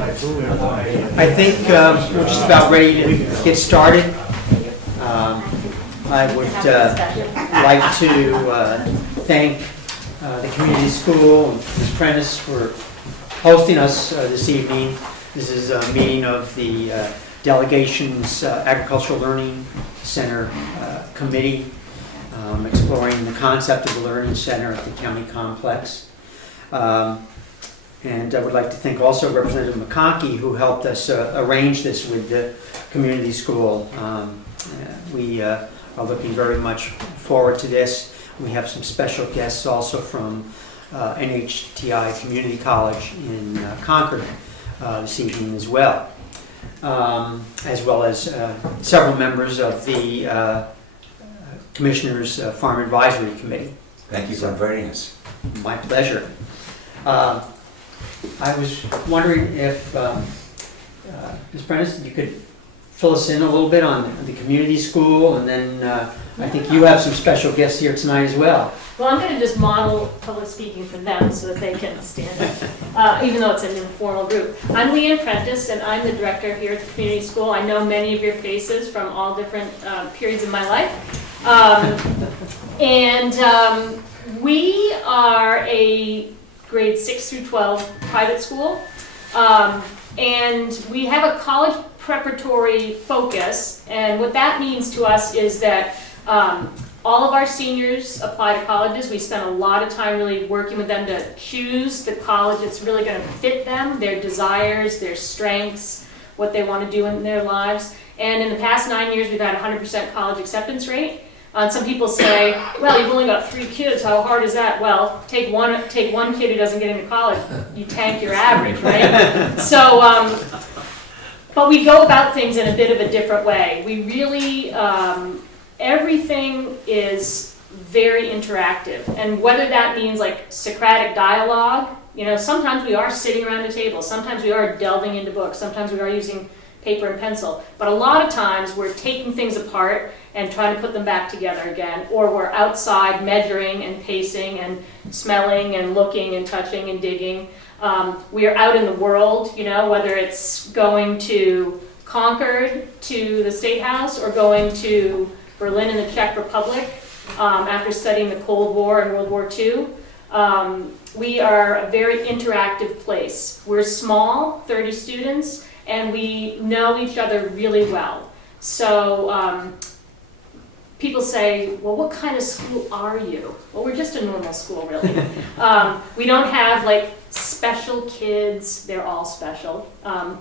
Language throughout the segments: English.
I think we're just about ready to get started. I would like to thank the community school and Ms. Prentice for hosting us this evening. This is a meeting of the Delegation's Agricultural Learning Center Committee, exploring the concept of the Learning Center at the county complex. And I would like to thank also Representative McConkey, who helped us arrange this with the community school. We are looking very much forward to this. We have some special guests also from NHTI Community College in Concord this evening as well as several members of the Commissioner's Farm Advisory Committee. Thank you for inviting us. My pleasure. I was wondering if, Ms. Prentice, you could fill us in a little bit on the community school, and then I think you have some special guests here tonight as well. Well, I'm going to just model public speaking for them so that they can stand up, even though it's an informal group. I'm Leanne Prentice, and I'm the director here at the community school. I know many of your faces from all different periods of my life. We are a grade 6 through 12 private school, and we have a college preparatory focus, and what that means to us is that all of our seniors apply to colleges. We spend a lot of time really working with them to choose the college that's really going to fit them, their desires, their strengths, what they want to do in their lives. And in the past 9 years, we've had 100% college acceptance rate. Some people say, well, you've only got 3 kids, how hard is that? Well, take one kid who doesn't get into college, you tank your average, right? So, but we go about things in a bit of a different way. We really, everything is very interactive. And whether that means like Socratic dialogue, you know, sometimes we are sitting around a table, sometimes we are delving into books, sometimes we are using paper and pencil, but a lot of times we're taking things apart and trying to put them back together again, or we're outside measuring and pacing and smelling and looking and touching and digging. We are out in the world, you know, whether it's going to Concord to the State House or going to Berlin in the Czech Republic after studying the Cold War and World War II. We are a very interactive place. We're small, 30 students, and we know each other really well. So people say, well, what kind of school are you? Well, we're just a normal school, really. We don't have like special kids. They're all special.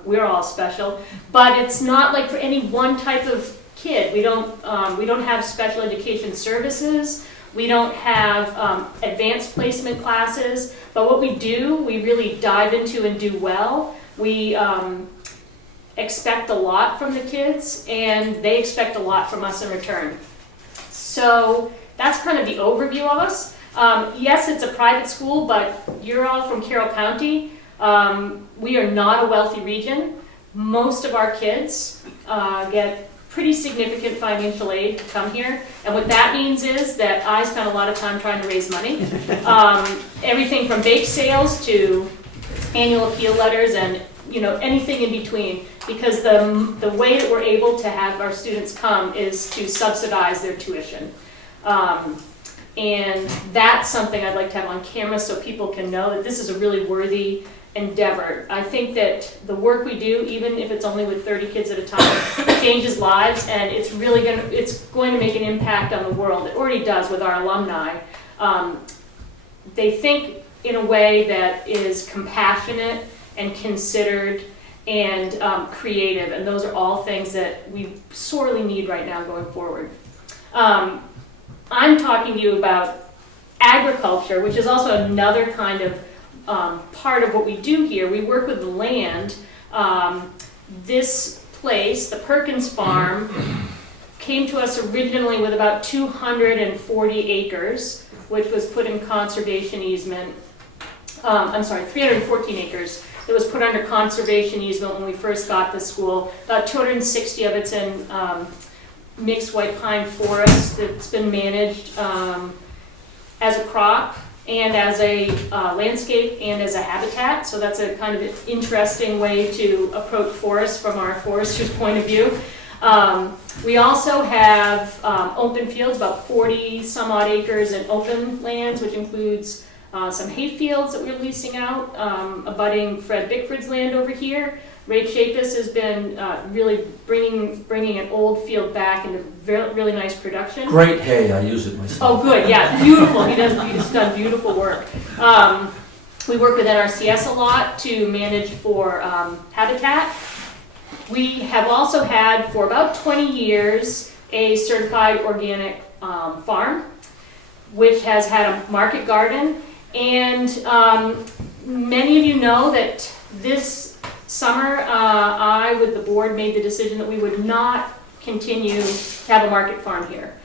We're all special. But it's not like for any one type of kid. We don't have special education services. We don't have advanced placement classes. But what we do, we really dive into and do well. We expect a lot from the kids, and they expect a lot from us in return. So that's kind of the overview of us. Yes, it's a private school, but you're all from Carroll County. We are not a wealthy region. Most of our kids get pretty significant financial aid to come here. And what that means is that I spend a lot of time trying to raise money. Everything from bake sales to annual appeal letters and anything in between, because the way that we're able to have our students come is to subsidize their tuition. And that's something I'd like to have on camera so people can know that this is a really worthy endeavor. I think that the work we do, even if it's only with 30 kids at a time, changes lives, and it's going to make an impact on the world. It already does with our alumni. They think in a way that is compassionate and considered and creative, and those are all things that we sorely need right now going forward. I'm talking to you about agriculture, which is also another kind of part of what we do here. We work with the land. This place, the Perkins Farm, came to us originally with about 240 acres, which was put in conservation easement. 314 acres. It was put under conservation easement when we first got the school. About 260 of it's in mixed white pine forest that's been managed as a crop. and as a landscape and as a habitat. So that's a kind of interesting way to approach forests from our forester's point of view. We also have open fields, about 40 some odd acres in open lands, which includes some hay fields that we're leasing out, abutting Fred Bickford's land over here. Ray Chapis has been really bringing an old field back into really nice production. Great hay, I use it myself. Oh, good, yeah, beautiful. He's done beautiful work. We work with NRCS a lot to manage for habitat. We have also had for about 20 years a certified organic farm, which has had a market garden. And many of you know that this summer, I, with the board, made the decision that we would not continue to have a market farm here.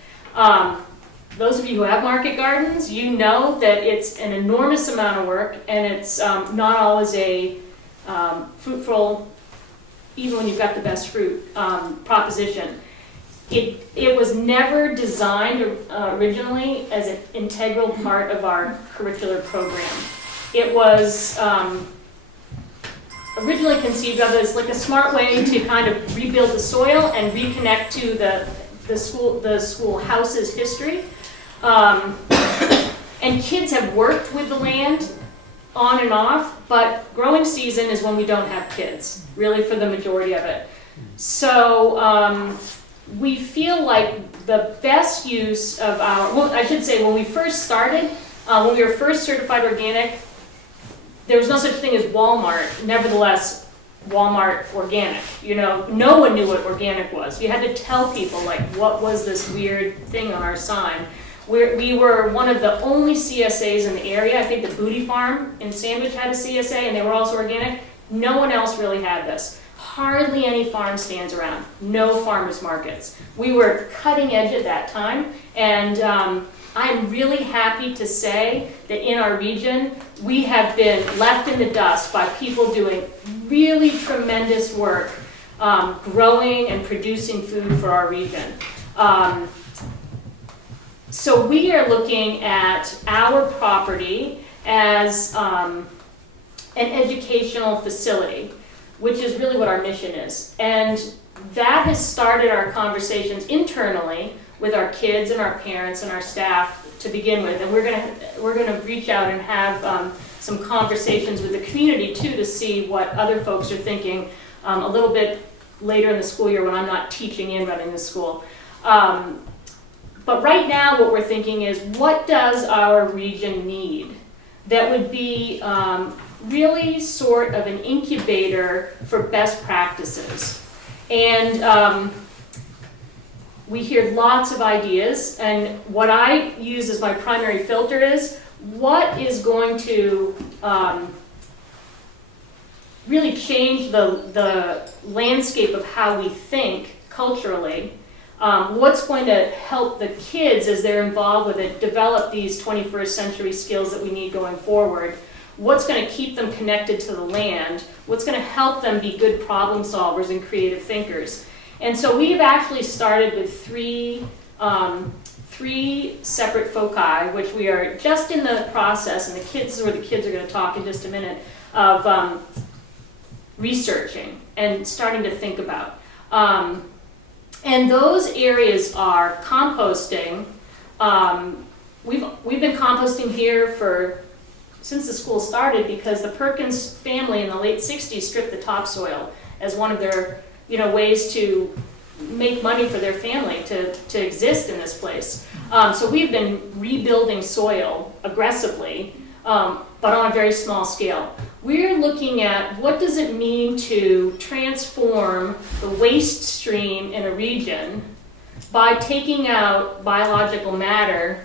Those of you who have market gardens, you know that it's an enormous amount of work, and it's not always a fruitful, even when you've got the best fruit, proposition. It was never designed originally as an integral part of our curricular program. It was originally conceived of as like a smart way to kind of rebuild the soil and reconnect to the school house's history. And kids have worked with the land on and off, but growing season is when we don't have kids, really, for the majority of it. So we feel like the best use of our, well, I should say, when we first started, when we were first certified organic, there was no such thing as Walmart. Nevertheless, Walmart organic. You know, no one knew what organic was. You had to tell people, like, what was this weird thing on our sign. We were one of the only CSAs in the area. I think the Booty Farm in Sandwich had a CSA, and they were also organic. No one else really had this. Hardly any farm stands around. No farmers markets. We were cutting edge at that time, and I'm really happy to say that in our region, we have been left in the dust by people doing really tremendous work, growing and producing food for our region. So we are looking at our property as an educational facility, which is really what our mission is. And that has started our conversations internally with our kids and our parents and our staff to begin with. And we're gonna reach out and have some conversations with the community too, to see what other folks are thinking a little bit later in the school year when I'm not teaching and running the school. But right now what we're thinking is, what does our region need that would be really sort of an incubator for best practices? And we hear lots of ideas, and what I use as my primary filter is, what is going to really change the landscape of how we think culturally? What's going to help the kids as they're involved with it develop these 21st century skills that we need going forward? What's going to keep them connected to the land? What's going to help them be good problem solvers and creative thinkers? And so we've actually started with three separate foci, which we are just in the process, and this is where the kids are going to talk in just a minute, of researching and starting to think about. And those areas are composting. We've been composting here since the school started, because the Perkins family in the late 60s stripped the topsoil as one of their ways to make money for their family to exist in this place. So we've been rebuilding soil aggressively, but on a very small scale. We're looking at what does it mean to transform the waste stream in a region by taking out biological matter.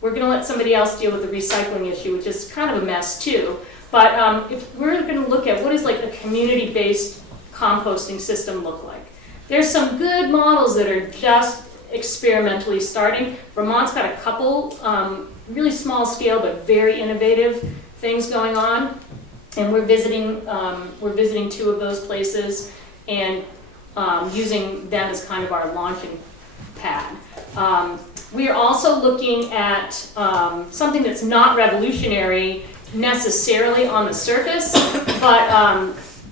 We're going to let somebody else deal with the recycling issue, which is kind of a mess too. But if we're going to look at what is like a community-based composting system look like. There's some good models that are just experimentally starting. Vermont's got a couple really small scale but very innovative things going on, and we're visiting two of those places and using them as kind of our launching pad. We are also looking at something that's not revolutionary necessarily on the surface,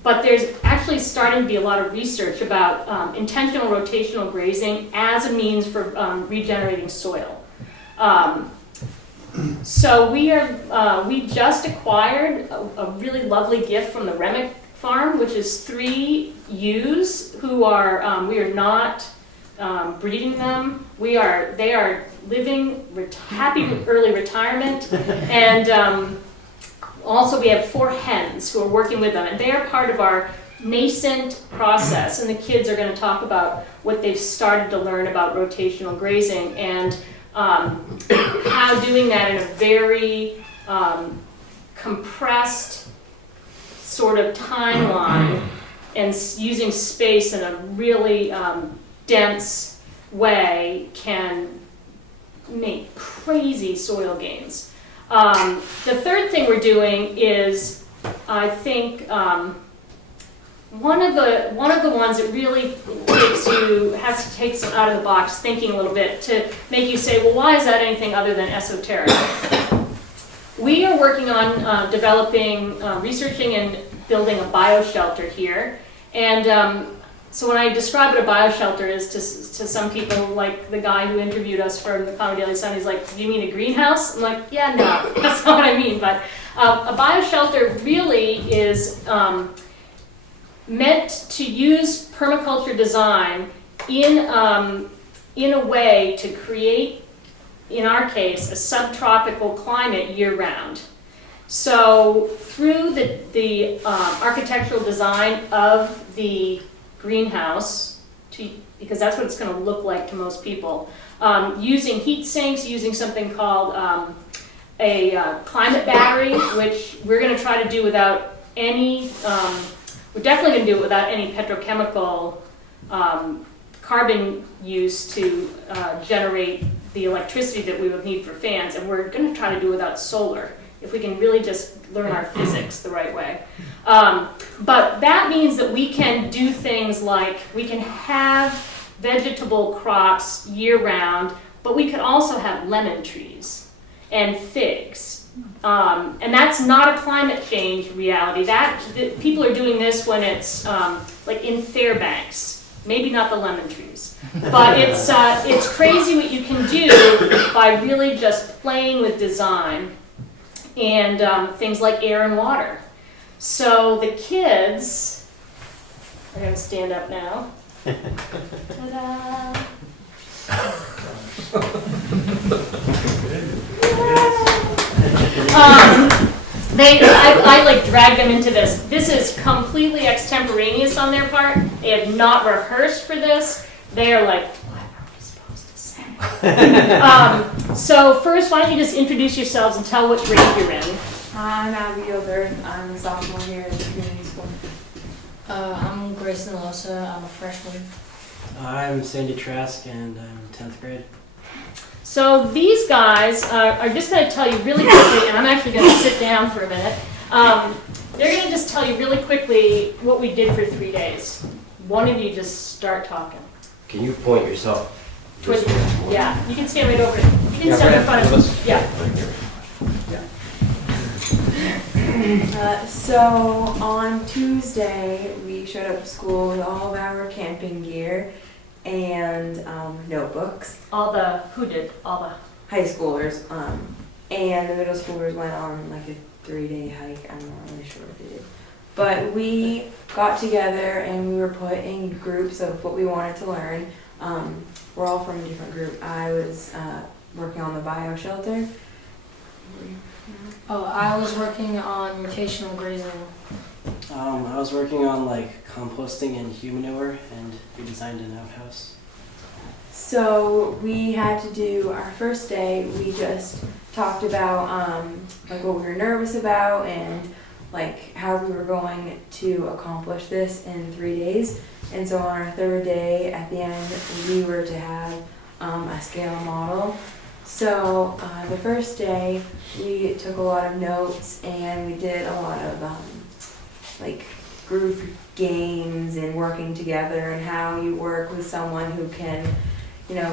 but there's actually starting to be a lot of research about intentional rotational grazing as a means for regenerating soil. So we just acquired a really lovely gift from the Remick farm, which is 3 ewes who are, we are not breeding them. They are living happy early retirement, and also we have 4 hens who are working with them, and they are part of our nascent process, and the kids are going to talk about what they've started to learn about rotational grazing and how doing that in a very compressed sort of timeline and using space in a really dense way can make crazy soil gains. The third thing we're doing is, I think, one of the ones that really has to take some out of the box thinking a little bit to make you say, well, why is that anything other than esoteric? We are working on developing, researching and building a bioshelter here. And so when I describe what a bioshelter is to some people, like the guy who interviewed us for the Comeau Daily Sun, he's like, do you mean a greenhouse? I'm like, yeah, no, that's not what I mean. But a bioshelter really is meant to use permaculture design in a way to create, in our case, a subtropical climate year-round. So through the architectural design of the greenhouse, because that's what it's going to look like to most people, using heat sinks, using something called a climate battery, which we're going to try to do without any, we're definitely going to do it without any petrochemical carbon use to generate the electricity that we would need for fans, and we're going to try to do it without solar, if we can really just learn our physics the right way. But that means that we can do things like we can have vegetable crops year-round, but we could also have lemon trees and figs. And that's not a climate change reality. People are doing this when it's like in Fairbanks. Maybe not the lemon trees, but it's crazy what you can do by really just playing with design and things like air and water. So the kids are going to stand up now. Ta-da! I like dragged them into this. This is completely extemporaneous on their part. They have not rehearsed for this. They are like, what are we supposed to say? So first, why don't you just introduce yourselves and tell what grade you're in. I'm Abigail Bird. I'm a sophomore here at the community school. I'm Grayson Losa. I'm a freshman. I'm Sandy Trask, and I'm 10th grade. So these guys are just going to tell you really quickly, and I'm actually going to sit down for a minute. They're going to just tell you really quickly what we did for 3 days. One of you just start talking. Can you point yourself? Yeah, you can stand right over. You can stand in front of us. Yeah. So on Tuesday, we showed up to school with all of our camping gear and notebooks. All the High schoolers, and the middle schoolers went on like a 3-day hike. I'm not really sure what they did. But we got together and we were put in groups of what we wanted to learn. We're all from a different group. I was working on the bioshelter. Oh, I was working on rotational grazing. I was working on like composting and human manure, and we designed an outhouse. So we had to do our first day. We just talked about like what we were nervous about and like how we were going to accomplish this in 3 days. And so on our third day, at the end, we were to have a scale model. So the first day, we took a lot of notes and we did a lot of like group games and working together and how you work with someone who can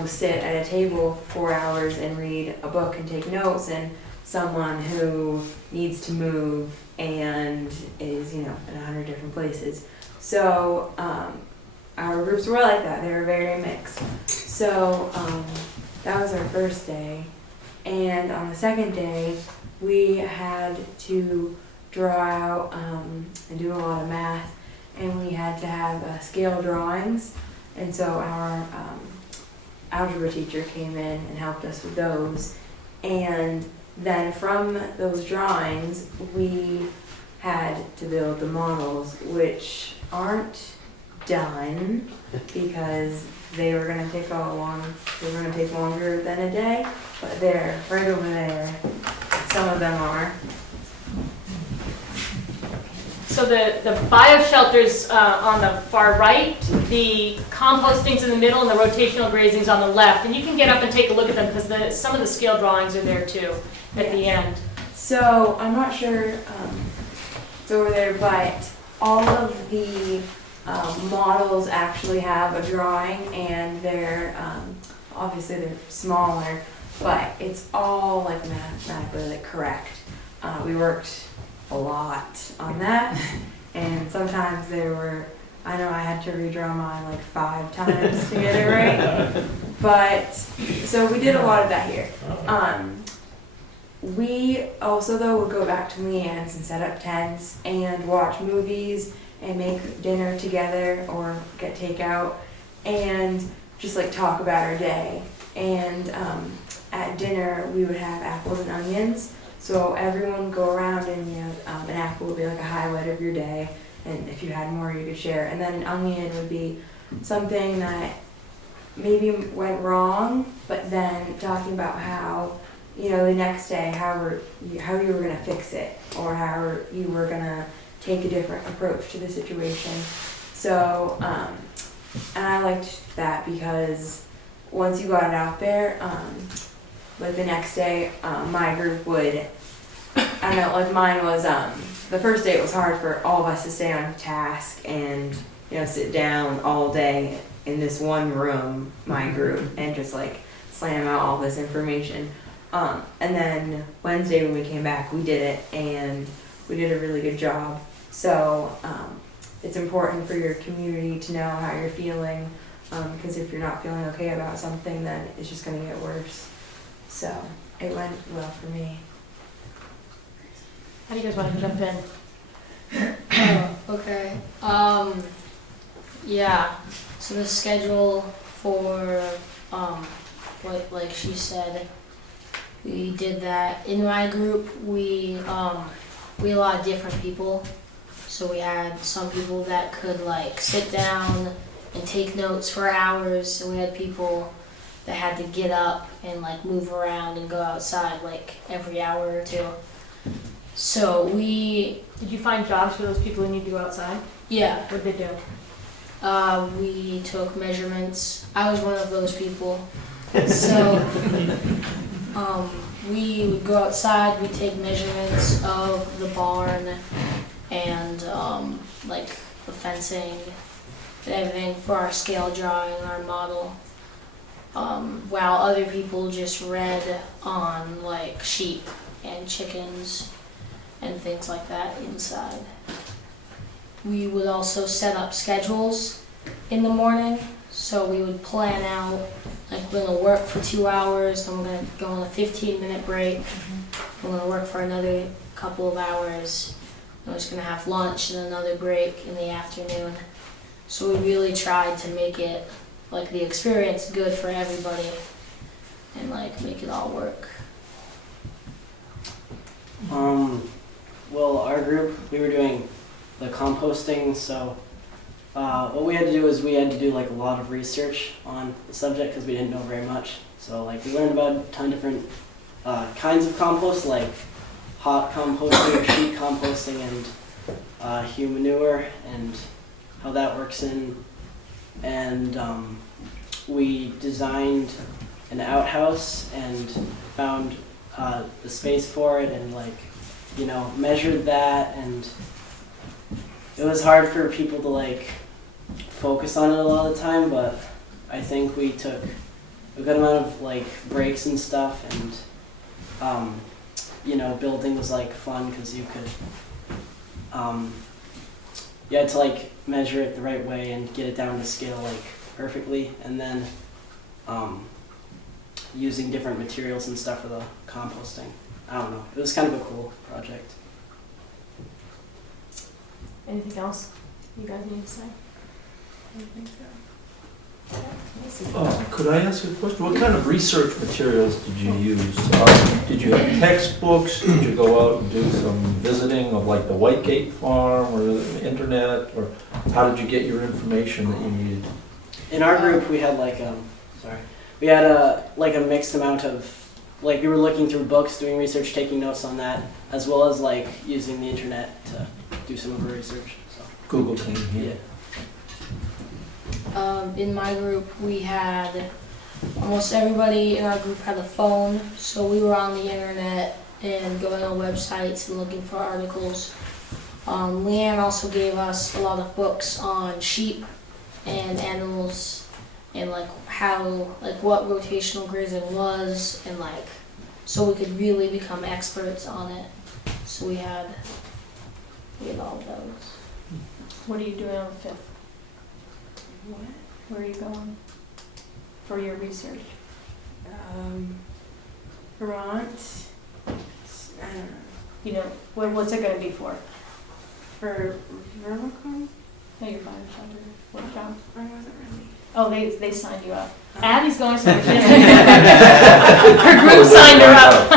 sit at a table for 4 hours and read a book and take notes, and someone who needs to move and is, in 100 different places. So our groups were like that. They were very mixed. So that was our first day. And on the second day, we had to draw out and do a lot of math, and we had to have scale drawings. And so our algebra teacher came in and helped us with those. And then from those drawings, we had to build the models, which aren't done because they were going to take longer than a day, but they're right over there. Some of them are. So the bioshelter's on the far right, the composting's in the middle, and the rotational grazing's on the left. And you can get up and take a look at them because some of the scale drawings are there too at the end. So I'm not sure it's over there, but all of the models actually have a drawing, and they're obviously they're smaller, but it's all like mathematically correct. We worked a lot on that, and sometimes I know I had to redraw mine like 5 times to get it right. But so we did a lot of that here. We also though would go back to Leanne's and set up tents and watch movies and make dinner together or get takeout and just like talk about our day. And at dinner we would have apples and onions. So everyone would go around and an apple would be like a highlight of your day, and if you had more you could share. And then an onion would be something that maybe went wrong, but then talking about how the next day how you were gonna fix it, or how you were gonna take a different approach to the situation. So and I liked that because once you got it out there, like the next day, my group would, mine was, the first day it was hard for all of us to stay on task and, sit down all day in this one room, my group, and just like slam out all this information. And then Wednesday when we came back, we did it, and we did a really good job. So it's important for your community to know how you're feeling, because if you're not feeling okay about something, then it's just going to get worse. So it went well for me. How do you guys want to jump in? Okay. Yeah. So the schedule for what like she said, we did that in my group. We had a lot of different people. So we had some people that could like sit down and take notes for hours, and we had people that had to get up and like move around and go outside like every hour or two. So Did you find jobs for those people who need to go outside? Yeah. What did they do? We took measurements. I was one of those people. So we would go outside, we'd take measurements of the barn and like the fencing and everything for our scale drawing, our model. While other people just read on like sheep and chickens and things like that inside. We would also set up schedules in the morning, so we would plan out like we're gonna work for 2 hours, then we're gonna go on a 15-minute break. We're gonna work for another couple of hours. We're just gonna have lunch and another break in the afternoon. So we really tried to make it like the experience good for everybody and like make it all work. Well, our group, we were doing the composting, so what we had to do is we had to do like a lot of research on the subject because we didn't know very much. So like we learned about a ton of different kinds of compost, like hot composting, sheet composting, and human manure, and how that works in. And we designed an outhouse and found the space for it, and like measured that, and it was hard for people to like focus on it a lot of the time, but I think we took a good amount of like breaks and stuff, and building was like fun because you could you had to like measure it the right way and get it down to scale like perfectly, and then using different materials and stuff for the composting. I don't know. It was kind of a cool project. Anything else you guys need to say? I think so. Could I ask a question? What kind of research materials did you use? Did you have textbooks? Did you go out and do some visiting of like the Whitegate farm or the internet? Or how did you get your information that you needed? In our group, we had like we had a mixed amount of we were looking through books, doing research, taking notes on that, as well as like using the internet to do some of our research. So Google came here. In my group, we had almost everybody in our group had a phone, so we were on the internet and going on websites and looking for articles. Leanne also gave us a lot of books on sheep and animals and what rotational grazing was, and so we could really become experts on it. So we had all of those. What are you doing on the 5th? What? Where are you going for your research? Vermont. I don't know. What's it going to be for? For Vermicon? No, your bioshelter workshop. I wasn't really. Oh, they signed you up. Abby's going somewhere. Her group signed her up.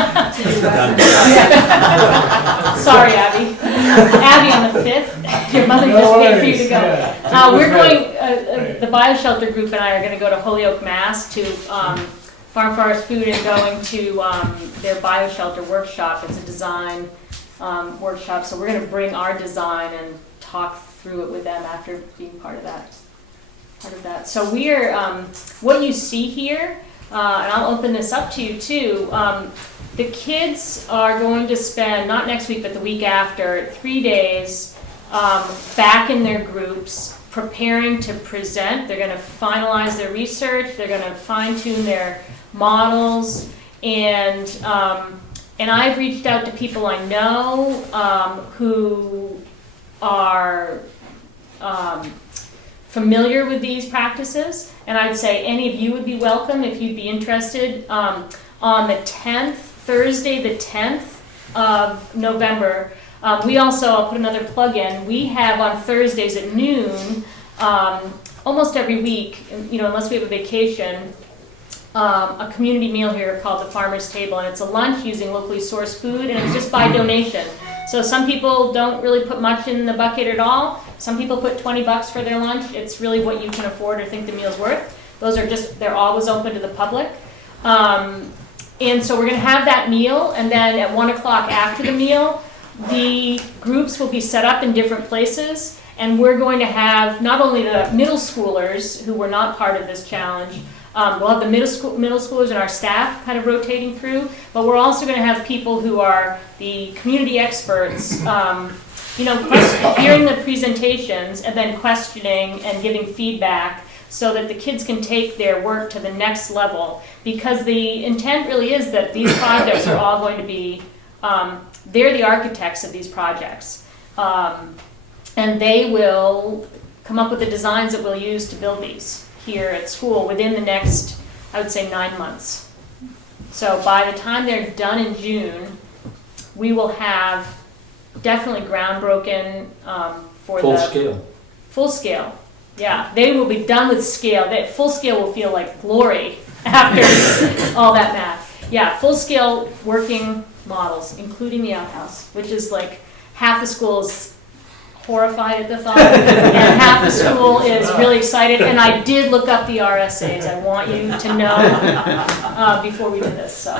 Sorry, Abby. Abby on the 5th. Your mother just paid for you to go. We're going, the bioshelter group and I are going to go to Holyoke, Mass. to Farm Forest Food and going to their bioshelter workshop. It's a design workshop. So we're going to bring our design and talk through it with them after being part of that. So we're, what you see here, and I'll open this up to you too, the kids are going to spend, not next week, but the week after, 3 days back in their groups preparing to present. They're going to finalize their research, they're going to fine-tune their models, and I've reached out to people I know who are familiar with these practices, and I'd say any of you would be welcome if you'd be interested. On the 10th, Thursday the 10th of November, we also, I'll put another plug in, we have on Thursdays at noon, almost every week, unless we have a vacation, a community meal here called the Farmer's Table, and it's a lunch using locally sourced food, and it's just by donation. So some people don't really put much in the bucket at all. Some people put $20 for their lunch. It's really what you can afford or think the meal's worth. They're always open to the public. And so we're gonna have that meal, and then at 1 o'clock after the meal, the groups will be set up in different places, and we're going to have not only the middle schoolers who were not part of this challenge, we'll have the middle schoolers and our staff kind of rotating through, but we're also going to have people who are the community experts, hearing the presentations and then questioning and giving feedback so that the kids can take their work to the next level. Because the intent really is that these projects are all going to be, they're the architects of these projects. And they will come up with the designs that we'll use to build these here at school within the next, I would say, 9 months. So by the time they're done in June, we will have definitely groundbroken for Full scale. Full scale, yeah. They will be done with scale. Full scale will feel like glory after all that math. Yeah, full scale working models, including the outhouse, which is like half the school is horrified at the thought, and half the school is really excited. And I did look up the RSAs. I want you to know before we do this. So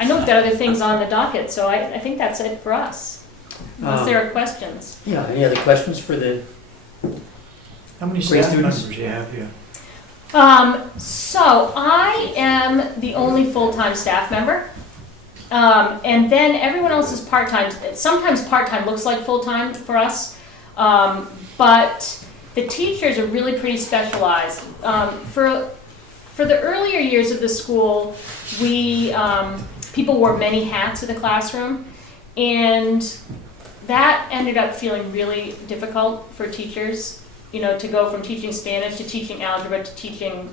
I know we've got other things on the docket, so I think that's it for us. Unless there are questions. Yeah, any other questions for the How many Great staff students. members do you have here? So I am the only full-time staff member. And then everyone else is part-time. Sometimes part-time looks like full-time for us, but the teachers are really pretty specialized. For the earlier years of the school, people wore many hats in the classroom, and that ended up feeling really difficult for teachers, to go from teaching Spanish to teaching algebra to teaching,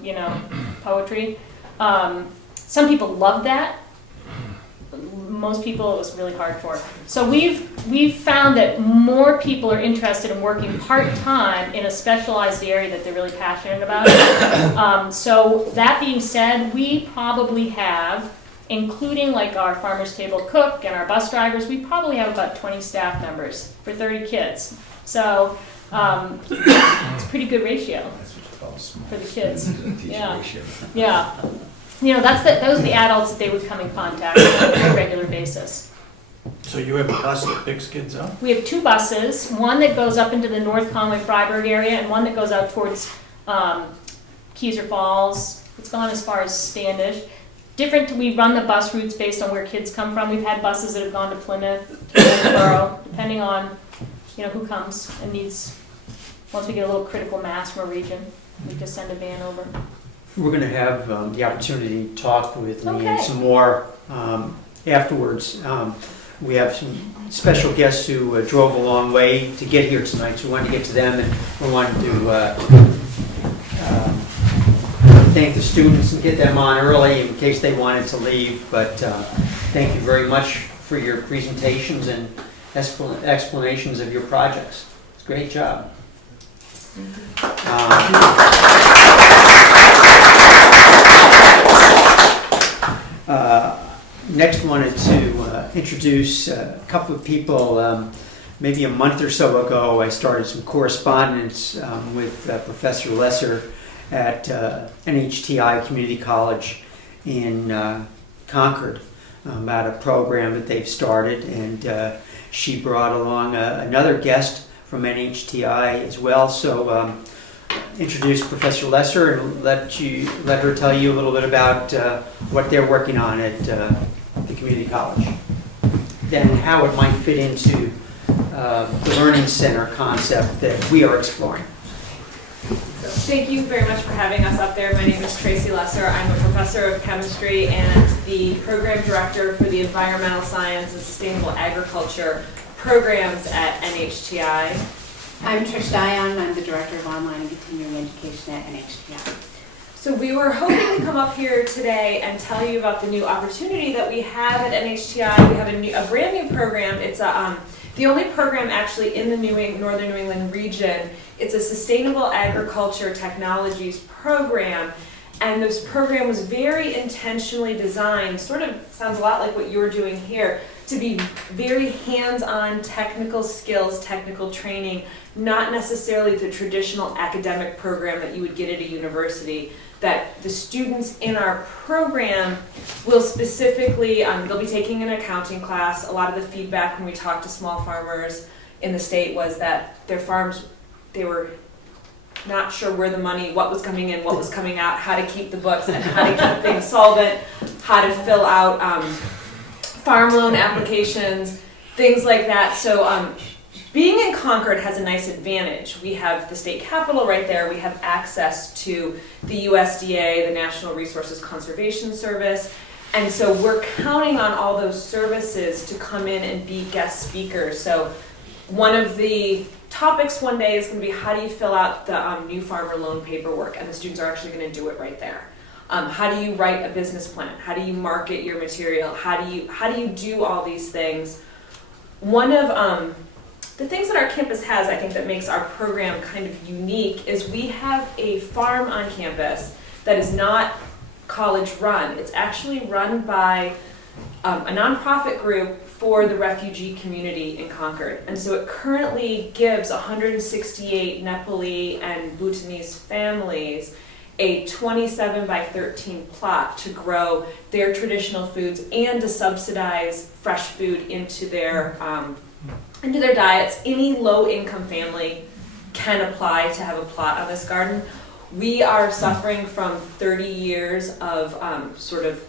poetry. Some people loved that. Most people it was really hard for. So we've found that more people are interested in working part-time in a specialized area that they're really passionate about. So that being said, we probably have, including like our farmer's table cook and our bus drivers, we probably have about 20 staff members for 30 kids. So it's a pretty good ratio for the kids. Yeah. Yeah. Those are the adults that they would come in contact with on a regular basis. So you have a bus that picks kids up? We have 2 buses, one that goes up into the North Conway-Freiburg area and one that goes out towards Keyser Falls. It's gone as far as Standish. We run the bus routes based on where kids come from. We've had buses that have gone to Plymouth, to Edinburgh, depending on who comes and needs. Once we get a little critical mass from a region, we just send a van over. We're going to have the opportunity to talk with Lee and Okay. some more afterwards. We have some special guests who drove a long way to get here tonight, so we wanted to get to them, and we wanted to thank the students and get them on early in case they wanted to leave. But thank you very much for your presentations and explanations of your projects. It's a great job. Next, wanted to introduce a couple of people. Maybe a month or so ago, I started some correspondence with Professor Lesser at NHTI Community College in Concord about a program that they've started, and she brought along another guest from NHTI as well. So introduce Professor Lesser and let her tell you a little bit about what they're working on at the community college. Then how it might fit into the Learning Center concept that we are exploring. So thank you very much for having us up there. My name is Tracy Lesser. I'm a professor of chemistry and the program director for the environmental science and sustainable agriculture programs at NHTI. I'm Trish Dion. I'm the director of online and continuing education at NHTI. So we were hoping to come up here today and tell you about the new opportunity that we have at NHTI. We have a brand new program. It's the only program actually in the Northern New England region. It's a sustainable agriculture technologies program. And this program was very intentionally designed, sort of sounds a lot like what you're doing here, to be very hands-on technical skills, technical training, not necessarily the traditional academic program that you would get at a university. That the students in our program will specifically, they'll be taking an accounting class. A lot of the feedback when we talked to small farmers in the state was that their farms, they were not sure where the money, what was coming in, what was coming out, how to keep the books, and how to keep things solvent, how to fill out farm loan applications, things like that. So being in Concord has a nice advantage. We have the state capitol right there. We have access to the USDA, the National Resources Conservation Service. And so we're counting on all those services to come in and be guest speakers. So one of the topics one day is going to be how do you fill out the new farmer loan paperwork, and the students are actually going to do it right there. How do you write a business plan? How do you market your material? How do you do all these things? One of the things that our campus has, I think, that makes our program kind of unique is we have a farm on campus that is not college run. It's actually run by a nonprofit group for the refugee community in Concord. And so it currently gives 168 Nepali and Bhutanese families a 27 by 13 plot to grow their traditional foods and to subsidize fresh food into their diets. Any low-income family can apply to have a plot on this garden. We are suffering from 30 years of sort of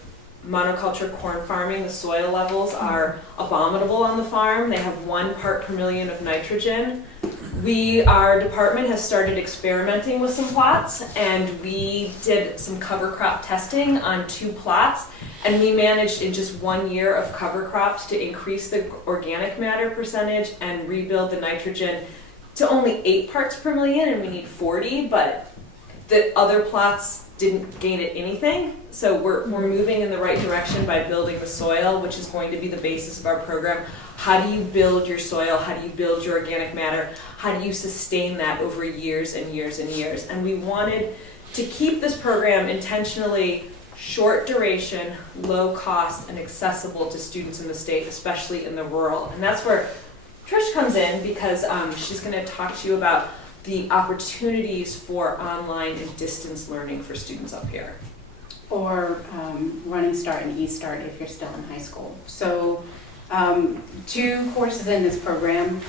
monoculture corn farming. The soil levels are abominable on the farm. They have 1 part per million of nitrogen. Our department has started experimenting with some plots, and we did some cover crop testing on 2 plots, and we managed in just 1 year of cover crops to increase the organic matter percentage and rebuild the nitrogen to only 8 parts per million, and we need 40, but the other plots didn't gain it anything. So we're moving in the right direction by building the soil, which is going to be the basis of our program. How do you build your soil? How do you build your organic matter? How do you sustain that over years and years and years? And we wanted to keep this program intentionally short duration, low cost, and accessible to students in the state, especially in the rural. And that's where Trish comes in, because she's going to talk to you about the opportunities for online and distance learning for students up here. Or Running Start and E-Start if you're still in high school. So 2 courses in this program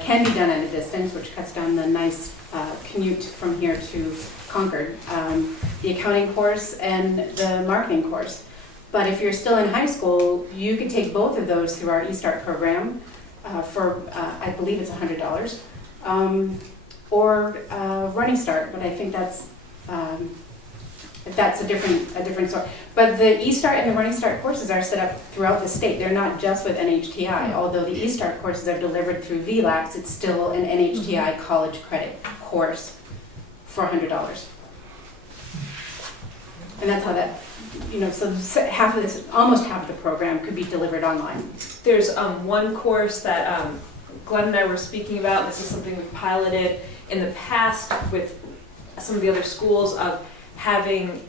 can be done at a distance, which cuts down the nice commute from here to Concord. The accounting course and the marketing course. But if you're still in high school, you can take both of those through our E-Start program for, I believe it's $100. Or Running Start, but I think that's a different sort. But the E-Start and the Running Start courses are set up throughout the state. They're not just with NHTI. Although the E-Start courses are delivered through VLAX, it's still an NHTI college credit course for $100. And that's how that, so half of this, almost half of the program could be delivered online. There's one course that Glenn and I were speaking about. This is something we've piloted in the past with some of the other schools, of having,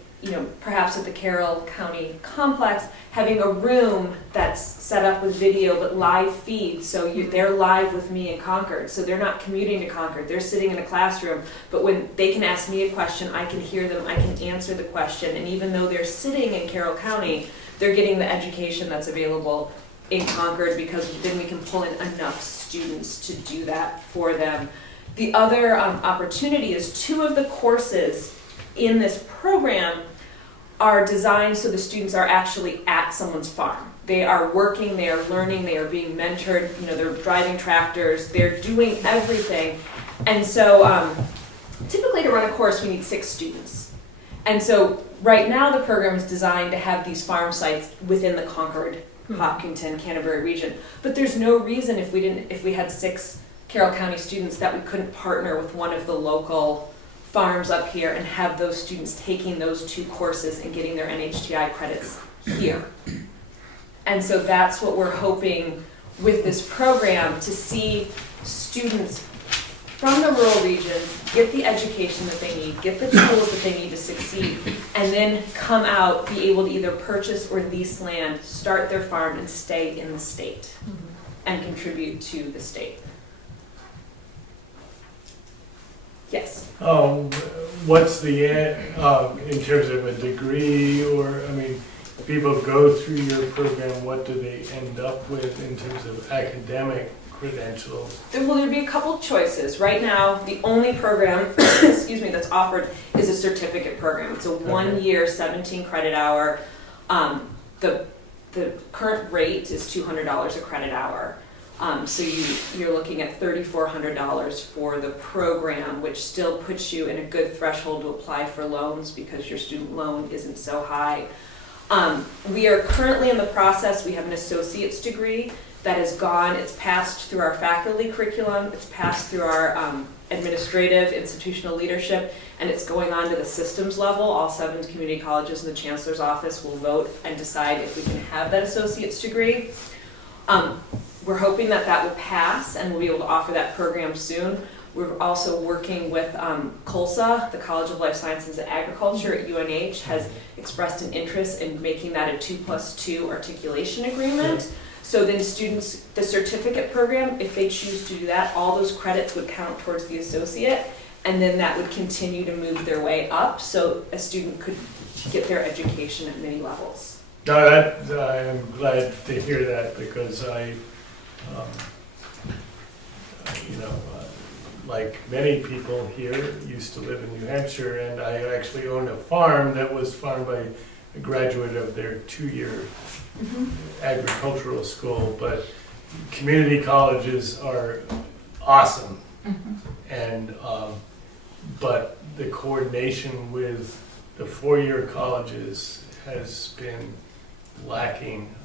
perhaps at the Carroll County Complex, having a room that's set up with video but live feed. So they're live with me in Concord. So they're not commuting to Concord. They're sitting in a classroom. But when they can ask me a question, I can hear them, I can answer the question. And even though they're sitting in Carroll County, they're getting the education that's available in Concord, because then we can pull in enough students to do that for them. The other opportunity is 2 of the courses in this program are designed so the students are actually at someone's farm. They are working, they are learning, they are being mentored, they're driving tractors, they're doing everything. And so typically to run a course we need 6 students. And so right now the program is designed to have these farm sites within the Concord, Hopkinton, Canterbury region. But there's no reason if we had 6 Carroll County students that we couldn't partner with one of the local farms up here and have those students taking those 2 courses and getting their NHTI credits here. And so that's what we're hoping with this program, to see students from the rural regions get the education that they need, get the tools that they need to succeed, and then come out, be able to either purchase or lease land, start their farm, and stay in the state and contribute to the state. Yes. What's the in terms of a degree, or people go through your program, what do they end up with in terms of academic credentials? Well, there'd be a couple choices. Right now, the only program, that's offered is a certificate program. It's a 1 year, 17 credit hour. The current rate is $200 a credit hour. So you're looking at $3,400 for the program, which still puts you in a good threshold to apply for loans because your student loan isn't so high. We are currently in the process. We have an associate's degree that has gone. It's passed through our faculty curriculum. It's passed through our administrative institutional leadership, and it's going on to the systems level. All 7 community colleges and the chancellor's office will vote and decide if we can have that associate's degree. We're hoping that will pass and we'll be able to offer that program soon. We're also working with COLSA, the College of Life Sciences and Agriculture at UNH, has expressed an interest in making that a 2+2 articulation agreement. So then students, the certificate program, if they choose to do that, all those credits would count towards the associate, and then that would continue to move their way up so a student could get their education at many levels. No, I am glad to hear that, because like many people here, used to live in New Hampshire, and I actually owned a farm that was farmed by a graduate of their 2-year agricultural school. But community colleges are awesome, And, but the coordination with the four-year colleges has been lacking.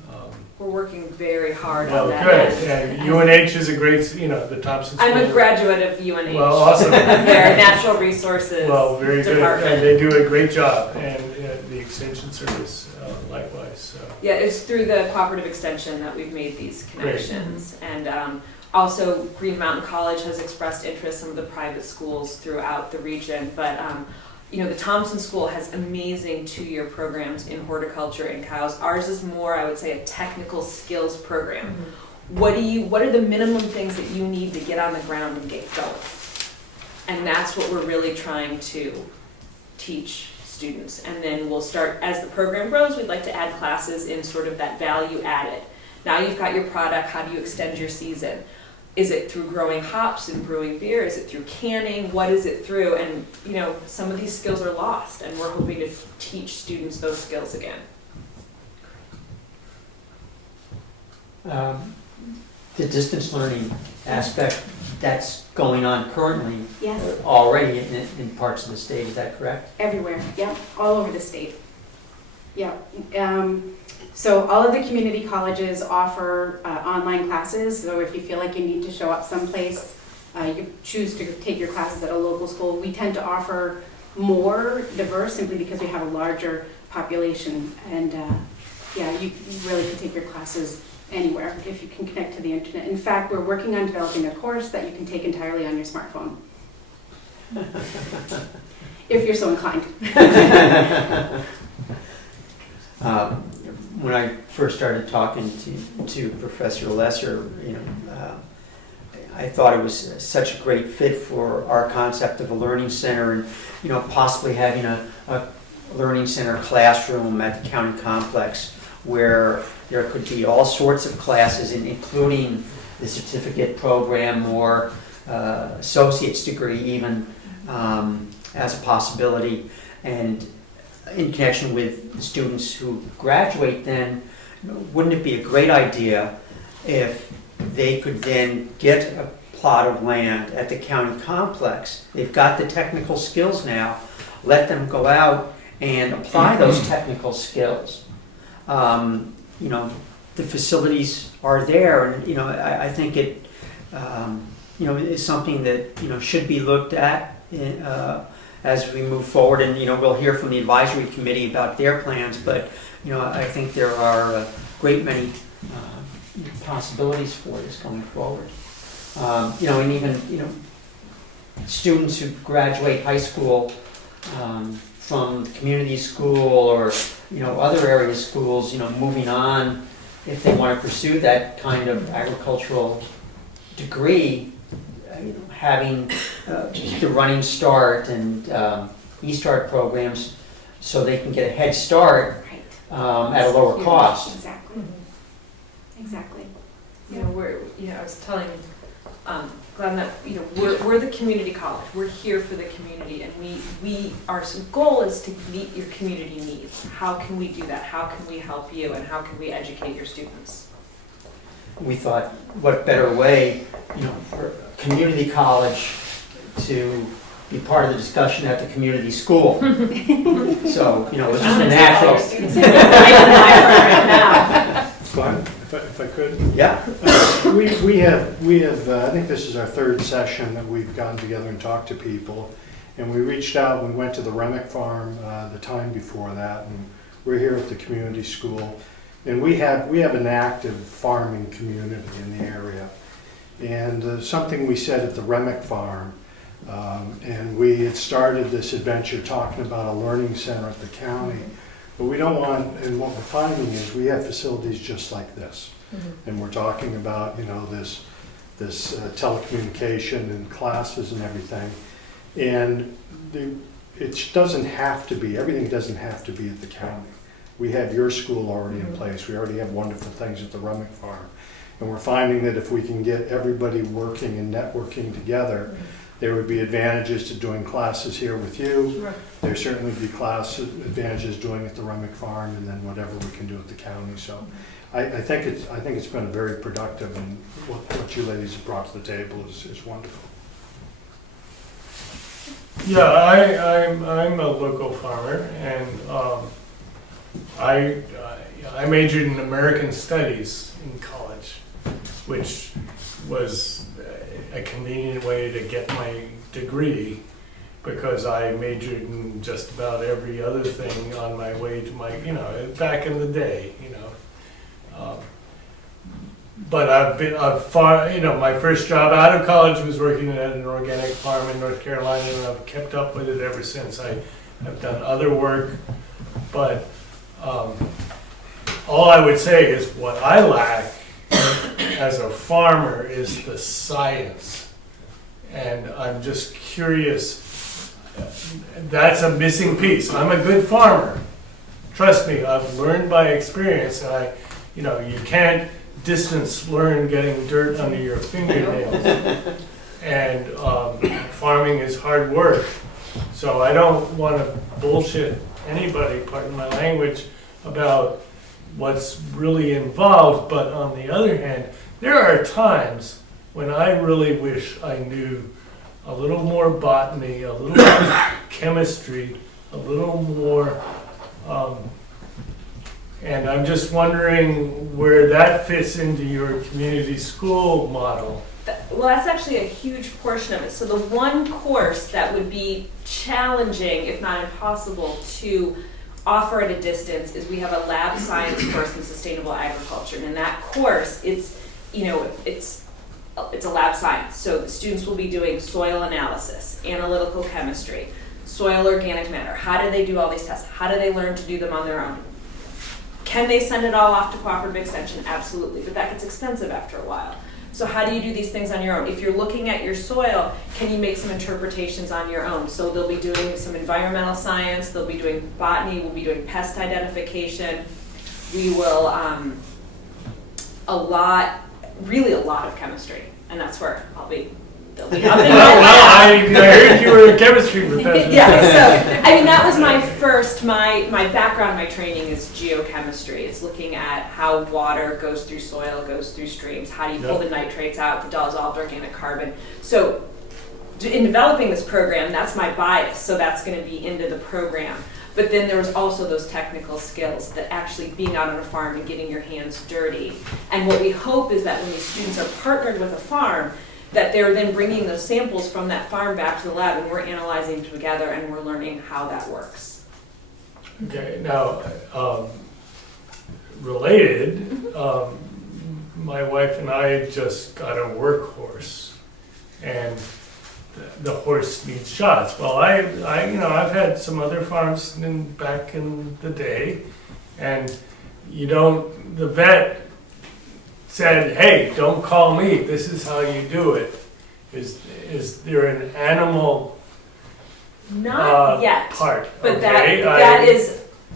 We're working very hard Well, on that. good, and UNH is a great, the Thompson School. I'm a graduate of UNH. Well, awesome. Their natural resources Well, very good, department. and they do a great job, and the Extension Service likewise, so. Yeah, it's through the cooperative extension that we've made these connections. And also Green Mountain College has expressed interest, some of the private schools throughout the region. But the Thompson School has amazing 2-year programs in horticulture and cows. Ours is more, I would say, a technical skills program. What are the minimum things that you need to get on the ground and get going? And that's what we're really trying to teach students. And then we'll start, as the program grows, we'd like to add classes in sort of that value added. Now you've got your product, how do you extend your season? Is it through growing hops and brewing beer? Is it through canning? What is it through? And some of these skills are lost, and we're hoping to teach students those skills again. The distance learning aspect, that's going on currently Yes, already in parts of the state, is that correct? everywhere, yeah, all over the state. Yeah, so all of the community colleges offer online classes, so if you feel like you need to show up someplace, you can choose to take your classes at a local school. We tend to offer more diverse simply because we have a larger population, and you really can take your classes anywhere if you can connect to the internet. In fact, we're working on developing a course that you can take entirely on your smartphone. If you're so inclined. When I first started talking to Professor Lesser, I thought it was such a great fit for our concept of a learning center, and possibly having a learning center classroom at the county complex where there could be all sorts of classes, including the certificate program or associate's degree even, as a possibility. And in connection with the students who graduate, then wouldn't it be a great idea if they could then get a plot of land at the county complex? They've got the technical skills now. Let them go out and apply those technical skills. The facilities are there, and I think it is something that should be looked at as we move forward, and we'll hear from the advisory committee about their plans. But I think there are a great many possibilities for this going forward. And even students who graduate high school from the community school or other area schools, moving on, if they want to pursue that kind of agricultural degree, having the Running Start and eStart programs so they can get a head start at a lower cost. Exactly. Exactly. I was telling Glenn that we're the community college. We're here for the community, and our goal is to meet your community needs. How can we do that? How can we help you, and how can we educate your students? We thought, what better way, for a community college to be part of the discussion at the community school. So, it was just a natural. Glenn, if I could. Yeah. We have. I think this is our third session that we've gotten together and talked to people, and we reached out. We went to the Remick farm the time before that, and we're here at the community school, and we have an active farming community in the area, and something we said at the Remick farm, and we had started this adventure talking about a learning center at the county. But we don't want, and what we're finding is we have facilities just like this. And we're talking about, this telecommunication and classes and everything. And it doesn't have to be, everything doesn't have to be at the county. We have your school already in place. We already have wonderful things at the Remick farm. And we're finding that if we can get everybody working and networking together, there would be advantages to doing classes here with you. Sure. There certainly be class advantages doing at the Remick farm, and then whatever we can do at the county. So I think it's been very productive, and what you ladies have brought to the table is wonderful. Yeah, I'm a local farmer, and I majored in American Studies in college, which was a convenient way to get my degree, because I majored in just about every other thing on my way to my, back in the day, But my first job out of college was working at an organic farm in North Carolina, and I've kept up with it ever since. I've done other work, but all I would say is what I lack as a farmer is the science. And I'm just curious, that's a missing piece. I'm a good farmer. Trust me, I've learned by experience, and you can't distance learn getting dirt under your fingernails. And farming is hard work. So I don't want to bullshit anybody, pardon my language, about what's really involved. But on the other hand, there are times when I really wish I knew a little more botany, a little more chemistry, a little more, and I'm just wondering where that fits into your community school model. Well, that's actually a huge portion of it. So the one course that would be challenging, if not impossible, to offer at a distance is we have a lab science course in sustainable agriculture. And in that course, it's a lab science. So the students will be doing soil analysis, analytical chemistry, soil organic matter. How do they do all these tests? How do they learn to do them on their own? Can they send it all off to cooperative extension? Absolutely, but that gets expensive after a while. So how do you do these things on your own? If you're looking at your soil, can you make some interpretations on your own? So they'll be doing some environmental science, they'll be doing botany, we'll be doing pest identification. We will, really a lot of chemistry, and that's where they'll be up in my lab. I heard you were a chemistry professor. Yeah, so, that was my first, my background, my training is geochemistry. It's looking at how water goes through soil, goes through streams, how do you pull the nitrates out, the dissolved organic carbon. So in developing this program, that's my bias, so that's going to be into the program. But then there was also those technical skills that actually being out on a farm and getting your hands dirty. And what we hope is that when these students are partnered with a farm, that they're then bringing those samples from that farm back to the lab, and we're analyzing together and we're learning how that works. Okay, now, related, my wife and I just got a work horse, and the horse needs shots. Well, I've had some other farms back in the day, and the vet said, hey, don't call me, this is how you do it. Is there an animal Not yet, part? but okay.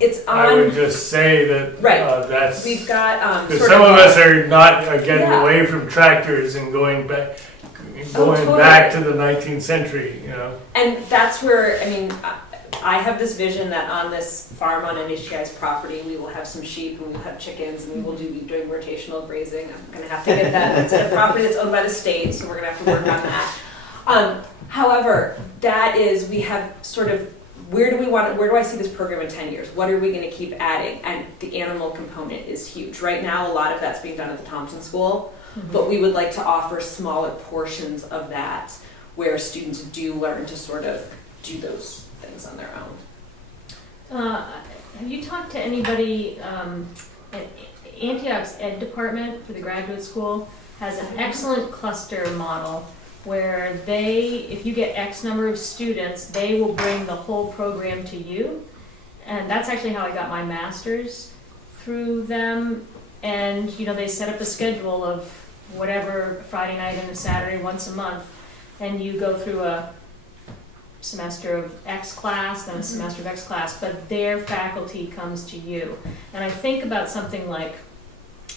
it's on. I would just say that Right. That's We've got because some of us are not getting away from tractors and going back totally. back to the 19th century, And that's where, I have this vision that on this farm on NHGI's property, we will have some sheep and we'll have chickens and we will be doing rotational grazing. I'm going to have to get that. It's a property that's owned by the state, so we're going to have to work on that. However, we have sort of, where do I see this program in 10 years? What are we going to keep adding? And the animal component is huge. Right now, a lot of that's being done at the Thompson School, but we would like to offer smaller portions of that where students do learn to sort of do those things on their own. Have you talked to anybody, Antioch's Ed department for the graduate school has an excellent cluster model where if you get X number of students, they will bring the whole program to you. And that's actually how I got my master's, through them. And, they set up a schedule of whatever Friday night and a Saturday once a month, and you go through a semester of X class, then a semester of X class, but their faculty comes to you. And I think about something like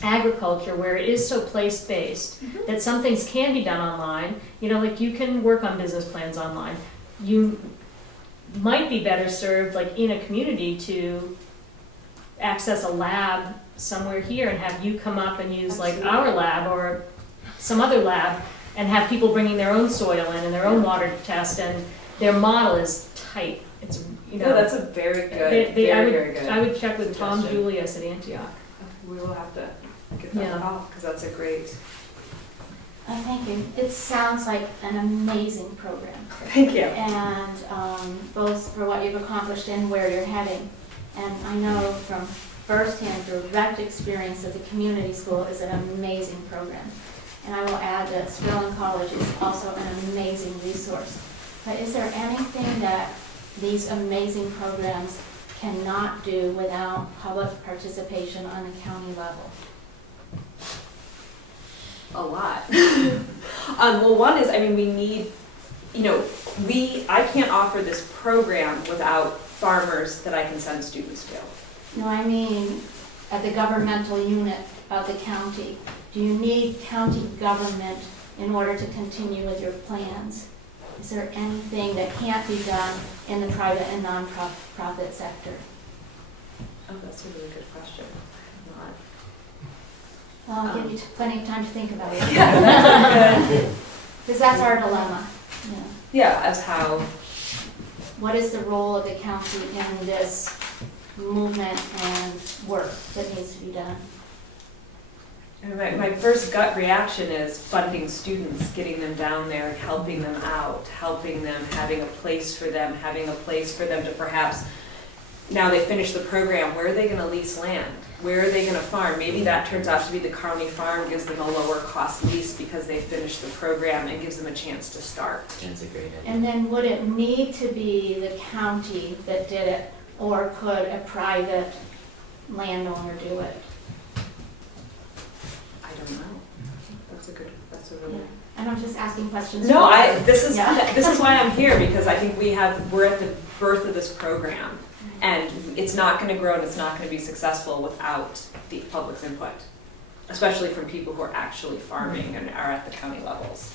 agriculture, where it is so place-based that some things can be done online. Like you can work on business plans online. You might be better served, like in a community, to access a lab somewhere here and have you come up and use like our lab or some other lab and have people bringing their own soil in and their own water to test, and their model is tight. It's, you know. No, that's a very good, very good. I would check with Tom suggestion. Julius at Antioch. We will have to give Yeah. that a call, because that's a great, Thank you. It sounds like an amazing program. thank you. And both for what you've accomplished and where you're heading. And I know from firsthand direct experience that the community school is an amazing program. And I will add that Sterling College is also an amazing resource. But is there anything that these amazing programs cannot do without public participation on the county level? A lot. Well, one is, I mean, we need, you know, I can't offer this program without farmers that I can send students to. No, I mean at the governmental unit of the county. Do you need county government in order to continue with your plans? Is there anything that can't be done in the private and non-profit sector? Oh, that's a really good question. Not. Well, I'll give you plenty of time to think about it. Yeah, that's a good. Because that's our dilemma. You know. Yeah, as how. What is the role of the county in this movement and work that needs to be done? My first gut reaction is funding students, getting them down there, helping them out, helping them, having a place for them, to perhaps, now they finish the program, where are they gonna lease land? Where are they gonna farm? Maybe that turns out to be the county farm, gives them a lower cost lease because they finished the program and gives them a chance to start. That's a great idea. And then would it need to be the county that did it, or could a private landowner do it? I don't know. That's a really. And I'm just asking questions. No, for- this is Yeah. why I'm here, because I think we're at the birth of this program. And it's not gonna grow and it's not gonna be successful without the public's input, especially from people who are actually farming and are at the county levels.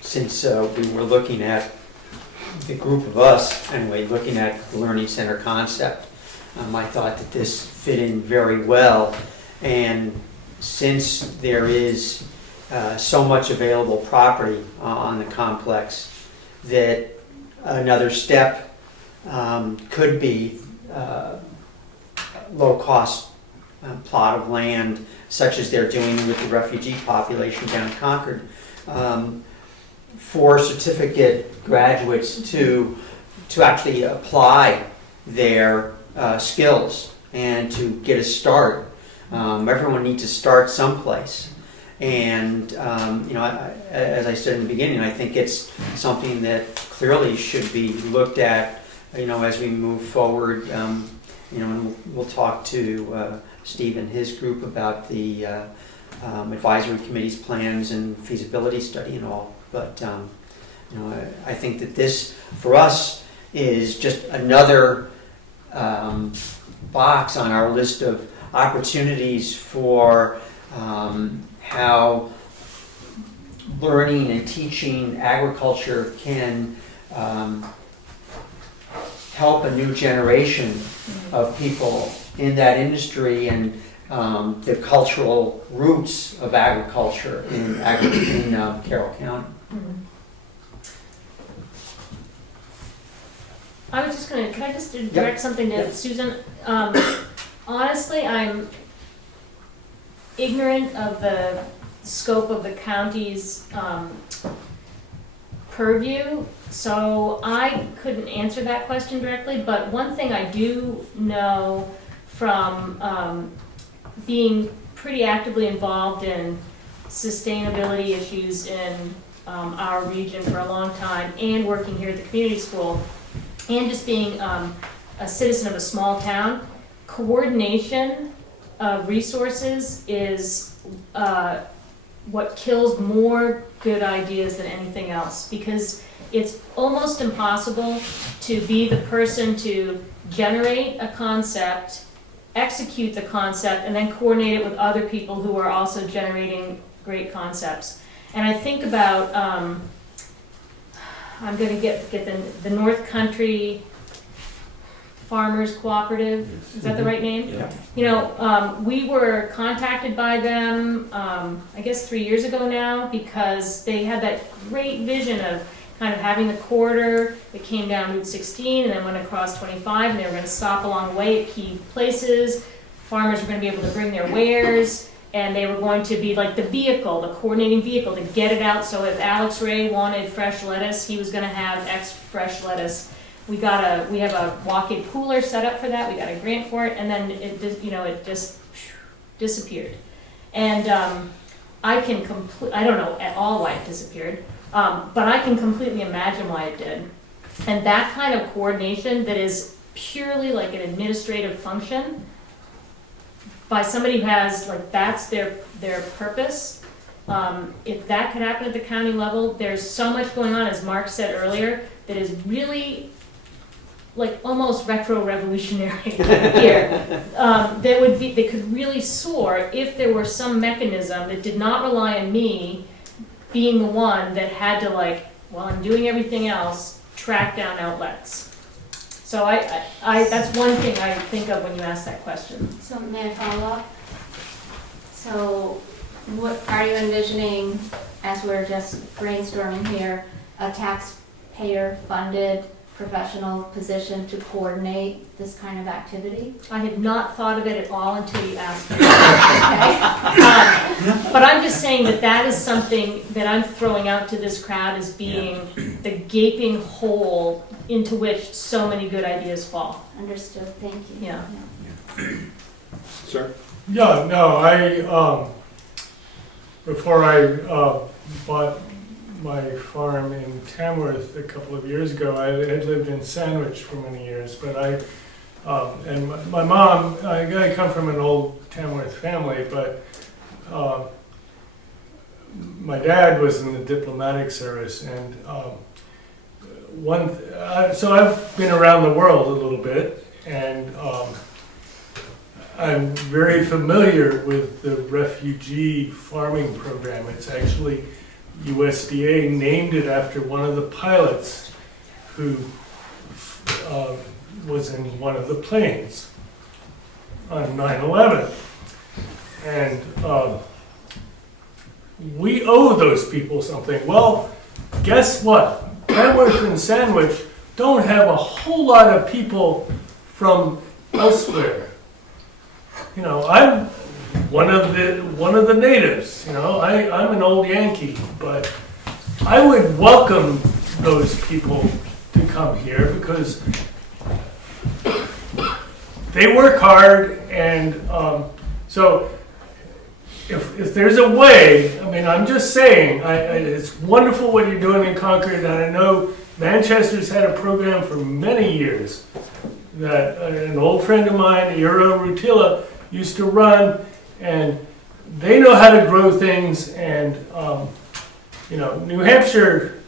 Since we were looking at, the group of us, anyway, looking at the Learning Center concept, I thought that this fit in very well. And since there is so much available property on the complex, that another step could be low-cost plot of land, such as they're doing with the refugee population down in Concord, for certificate graduates to actually apply their skills and to get a start. Everyone needs to start someplace. And, you know, as I said in the beginning, I think it's something that clearly should be looked at, you know, as we move forward. You know, and we'll talk to Steve and his group about the advisory committee's plans and feasibility study and all. But, you know, I think that this, for us, is just another box on our list of opportunities for how learning and teaching agriculture can help a new generation of people in that industry and the cultural roots of agriculture in Carroll County. I was just gonna, can I just direct something to Susan? Honestly, I'm ignorant of the scope of the county's purview, so I couldn't answer that question directly, but one thing I do know from being pretty actively involved in sustainability issues in our region for a long time, and working here at the community school, and just being a citizen of a small town, coordination of resources is what kills more good ideas than anything else, because it's almost impossible to be the person to generate a concept, execute the concept, and then coordinate it with other people who are also generating great concepts. And I think about, I'm going to get the North Country Farmers Cooperative, is that the right name? Yeah. You know, we were contacted by them, I guess 3 years ago now, because they had that great vision of kind of having the corridor that came down Route 16 and then went across 25, and they were going to stop along the way at key places. Farmers were going to be able to bring their wares, and they were going to be like the vehicle, the coordinating vehicle to get it out. So if Alex Ray wanted fresh lettuce, he was going to have X fresh lettuce. We have a walk-in cooler set up for that. We got a grant for it, and then it just disappeared. And I don't know at all why it disappeared, but I can completely imagine why it did. And that kind of coordination that is purely like an administrative function by somebody who has, like, that's their purpose. If that could happen at the county level, there's so much going on, as Mark said earlier, that is really like almost retro-revolutionary here. They could really soar if there were some mechanism that did not rely on me being the one that had to, like, while I'm doing everything else, track down outlets. So that's one thing I think of when you ask that question. So may I follow up? So what are you envisioning, as we're just brainstorming here, a taxpayer-funded professional position to coordinate this kind of activity? I had not thought of it at all until you asked me. But I'm just saying that is something that I'm throwing out to this crowd as being the gaping hole into which so many good ideas fall. Understood, thank you. Yeah. Sir? Yeah, no, before I bought my farm in Tamworth a couple of years ago, I had lived in Sandwich for many years, but and my mom, I come from an old Tamworth family, but my dad was in the diplomatic service, and so I've been around the world a little bit, and I'm very familiar with the refugee farming program. It's actually USDA named it after one of the pilots who was in one of the planes on 9/11. And we owe those people something. Well, guess what? Tamworth and Sandwich don't have a whole lot of people from elsewhere. You know, I'm one of the natives. You know, I'm an old Yankee, but I would welcome those people to come here because they work hard, and so if there's a way, I mean, I'm just saying, it's wonderful what you're doing in Concord, and I know Manchester's had a program for many years that an old friend of mine, Eero Rutila, used to run, and they know how to grow things, and you know, New Hampshire,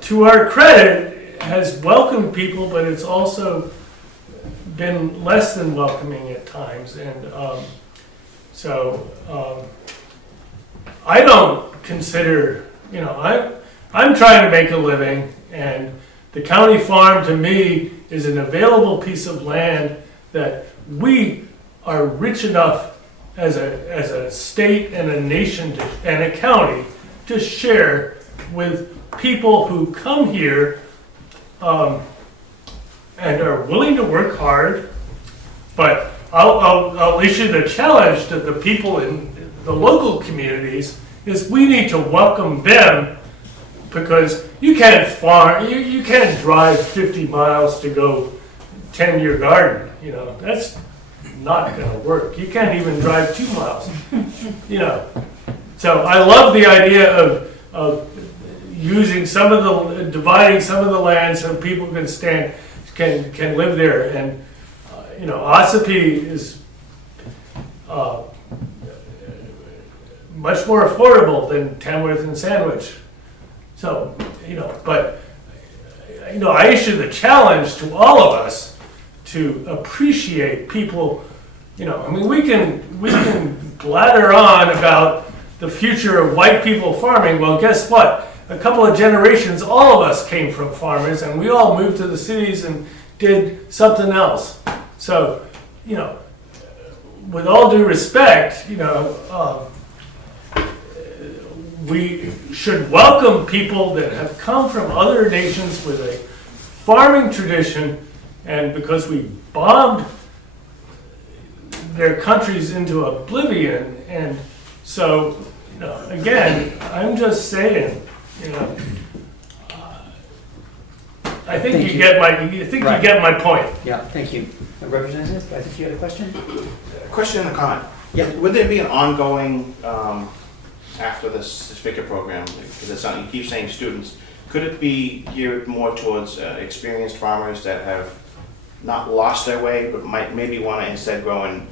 to our credit, has welcomed people, but it's also been less than welcoming at times, and so I don't consider, you know, I'm trying to make a living, and the county farm to me is an available piece of land that we are rich enough as a state and a nation and a county to share with people who come here and are willing to work hard. But I'll issue the challenge to the people in the local communities is we need to welcome them, because you can't farm, you can't drive 50 miles to go tend your garden. You know, that's not going to work. You can't even drive 2 miles. You know, so I love the idea of using dividing some of the land so people can live there. And you know, Ossipee is much more affordable than Tamworth and Sandwich. So, you know, but you know, I issue the challenge to all of us to appreciate people. You know, I mean, we can blather on about the future of white people farming. Well, guess what? A couple of generations, all of us came from farmers, and we all moved to the cities and did something else. So, you know, with all due respect, you know, we should welcome people that have come from other nations with a farming tradition, and because we bombed their countries into oblivion. And so, again, I'm just saying, I think Thank you get my point. Yeah, thank you. Representative, I think you had a question? Question and a comment. Yeah. Would there be an ongoing, after this certificate program, because it's not, you keep saying students, could it be geared more towards experienced farmers that have not lost their way, but might maybe want to, instead growing,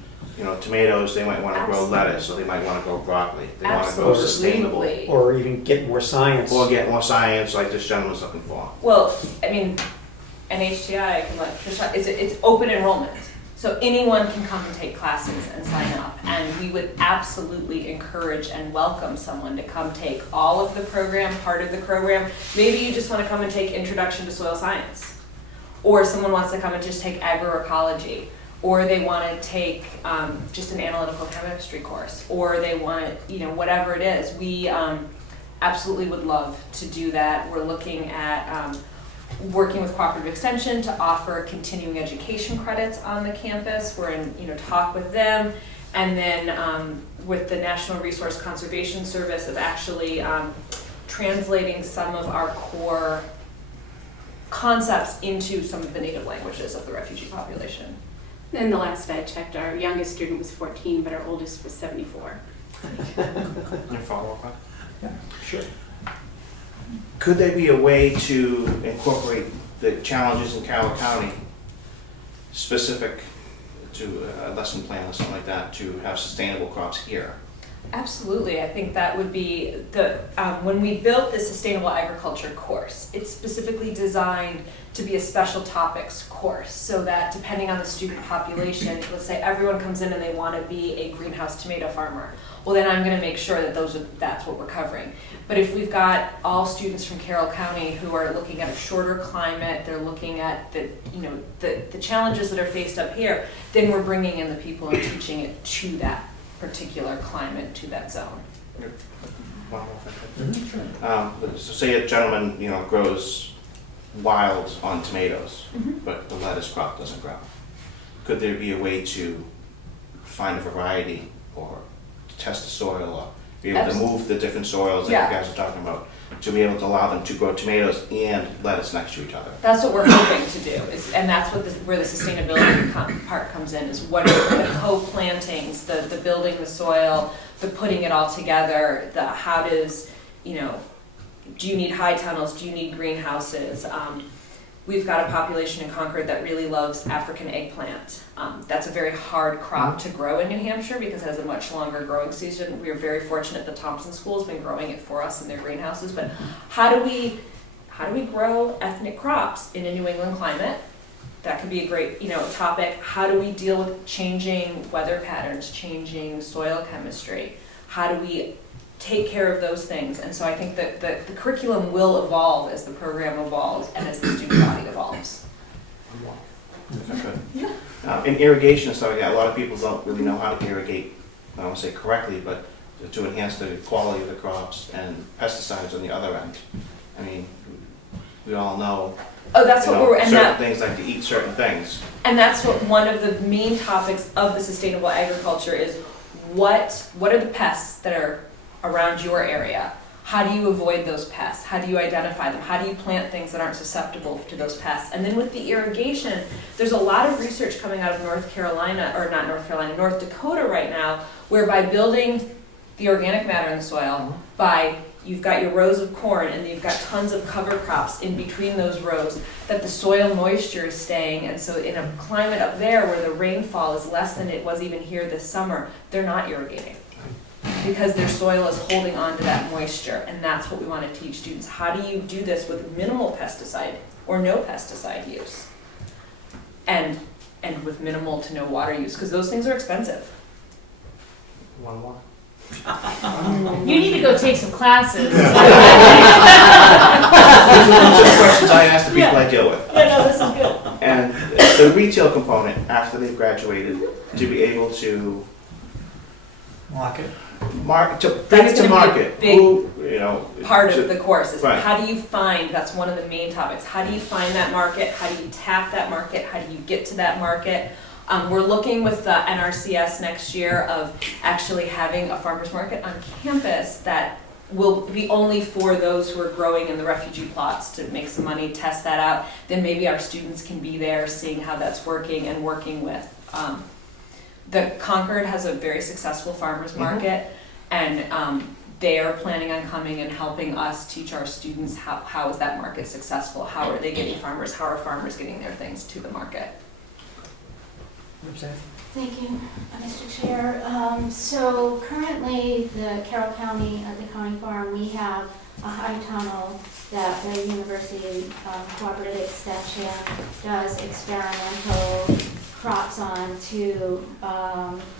tomatoes, they might want to grow lettuce, or they might want to grow broccoli. They want to grow sustainable. Or even get more science. Or get more science like this gentleman's looking for. Well, I mean, NHTI can let Tricia, it's open enrollment. So anyone can come and take classes and sign up. And we would absolutely encourage and welcome someone to come take all of the program, part of the program. Maybe you just want to come and take Introduction to Soil Science. Or someone wants to come and just take agroecology. Or they want to take just an analytical chemistry course. Or they want, whatever it is. We absolutely would love to do that. We're looking at working with Cooperative Extension to offer continuing education credits on the campus. We're in talk with them, and then with the National Resource Conservation Service of actually translating some of our core concepts into some of the native languages of the refugee population. And the last I checked, our youngest student was 14, but our oldest was 74. Can I follow up on? Yeah, sure. Could there be a way to incorporate the challenges in Carroll County specific to a lesson plan or something like that to have sustainable crops here? Absolutely. I think that would be when we built the sustainable agriculture course, it's specifically designed to be a special topics course so that depending on the student population, let's say everyone comes in and they want to be a greenhouse tomato farmer. Well, then I'm going to make sure that that's what we're covering. But if we've got all students from Carroll County who are looking at a shorter climate, they're looking at the challenges that are faced up here, then we're bringing in the people and teaching it to that particular climate, to that zone. One more thing. So say a gentleman, grows wild on tomatoes, but the lettuce crop doesn't grow. Could there be a way to find a variety or test the soil or be able to move the different soils that you guys are talking about to be able to allow them to grow tomatoes and lettuce next to each other? That's what we're hoping to do, and that's what where the sustainability part comes in, is what are the co-plantings, the building the soil, the putting it all together, the how does, do you need high tunnels, do you need greenhouses? We've got a population in Concord that really loves African eggplant. That's a very hard crop to grow in New Hampshire because it has a much longer growing season. We are very fortunate the Thompson School has been growing it for us in their greenhouses. But how do we grow ethnic crops in a New England climate? That could be a great topic. How do we deal with changing weather patterns, changing soil chemistry? How do we take care of those things? And so I think that the curriculum will evolve as the program evolves and as the student body evolves. If I could. Yeah. In irrigation and stuff like that, a lot of people don't really know how to irrigate, I don't want to say correctly, but to enhance the quality of the crops, and pesticides on the other end. I mean, we all know that's what we're, and certain things like to eat certain things. And that's what one of the main topics of the sustainable agriculture is. What are the pests that are around your area? How do you avoid those pests? How do you identify them? How do you plant things that aren't susceptible to those pests? And then with the irrigation, there's a lot of research coming out of North Dakota right now, where by building the organic matter in the soil, you've got your rows of corn and you've got tons of cover crops in between those rows, that the soil moisture is staying. And so in a climate up there where the rainfall is less than it was even here this summer, they're not irrigating because their soil is holding on to that moisture. And that's what we want to teach students. How do you do this with minimal pesticide or no pesticide use? And with minimal to no water use, because those things are expensive. One more. You need to go take some classes. These are the questions I ask the people I deal with. Yeah, no, this is good. And the retail component, after they've graduated, to be able to Market. bring it to market. know. part of the course is Right. how do you find, that's one of the main topics, how do you find that market, how do you tap that market, how do you get to that market? We're looking with the NRCS next year of actually having a farmer's market on campus that will be only for those who are growing in the refugee plots to make some money, test that out. Then maybe our students can be there seeing how that's working and working with. The Concord has a very successful farmer's market, and they are planning on coming and helping us teach our students how is that market successful, how are they getting farmers, how are farmers getting their things to the market. Thank you, Mr. Chair. So currently, the Carroll County, at the county farm, we have a high tunnel that the University Cooperative Extension does experimental crops on to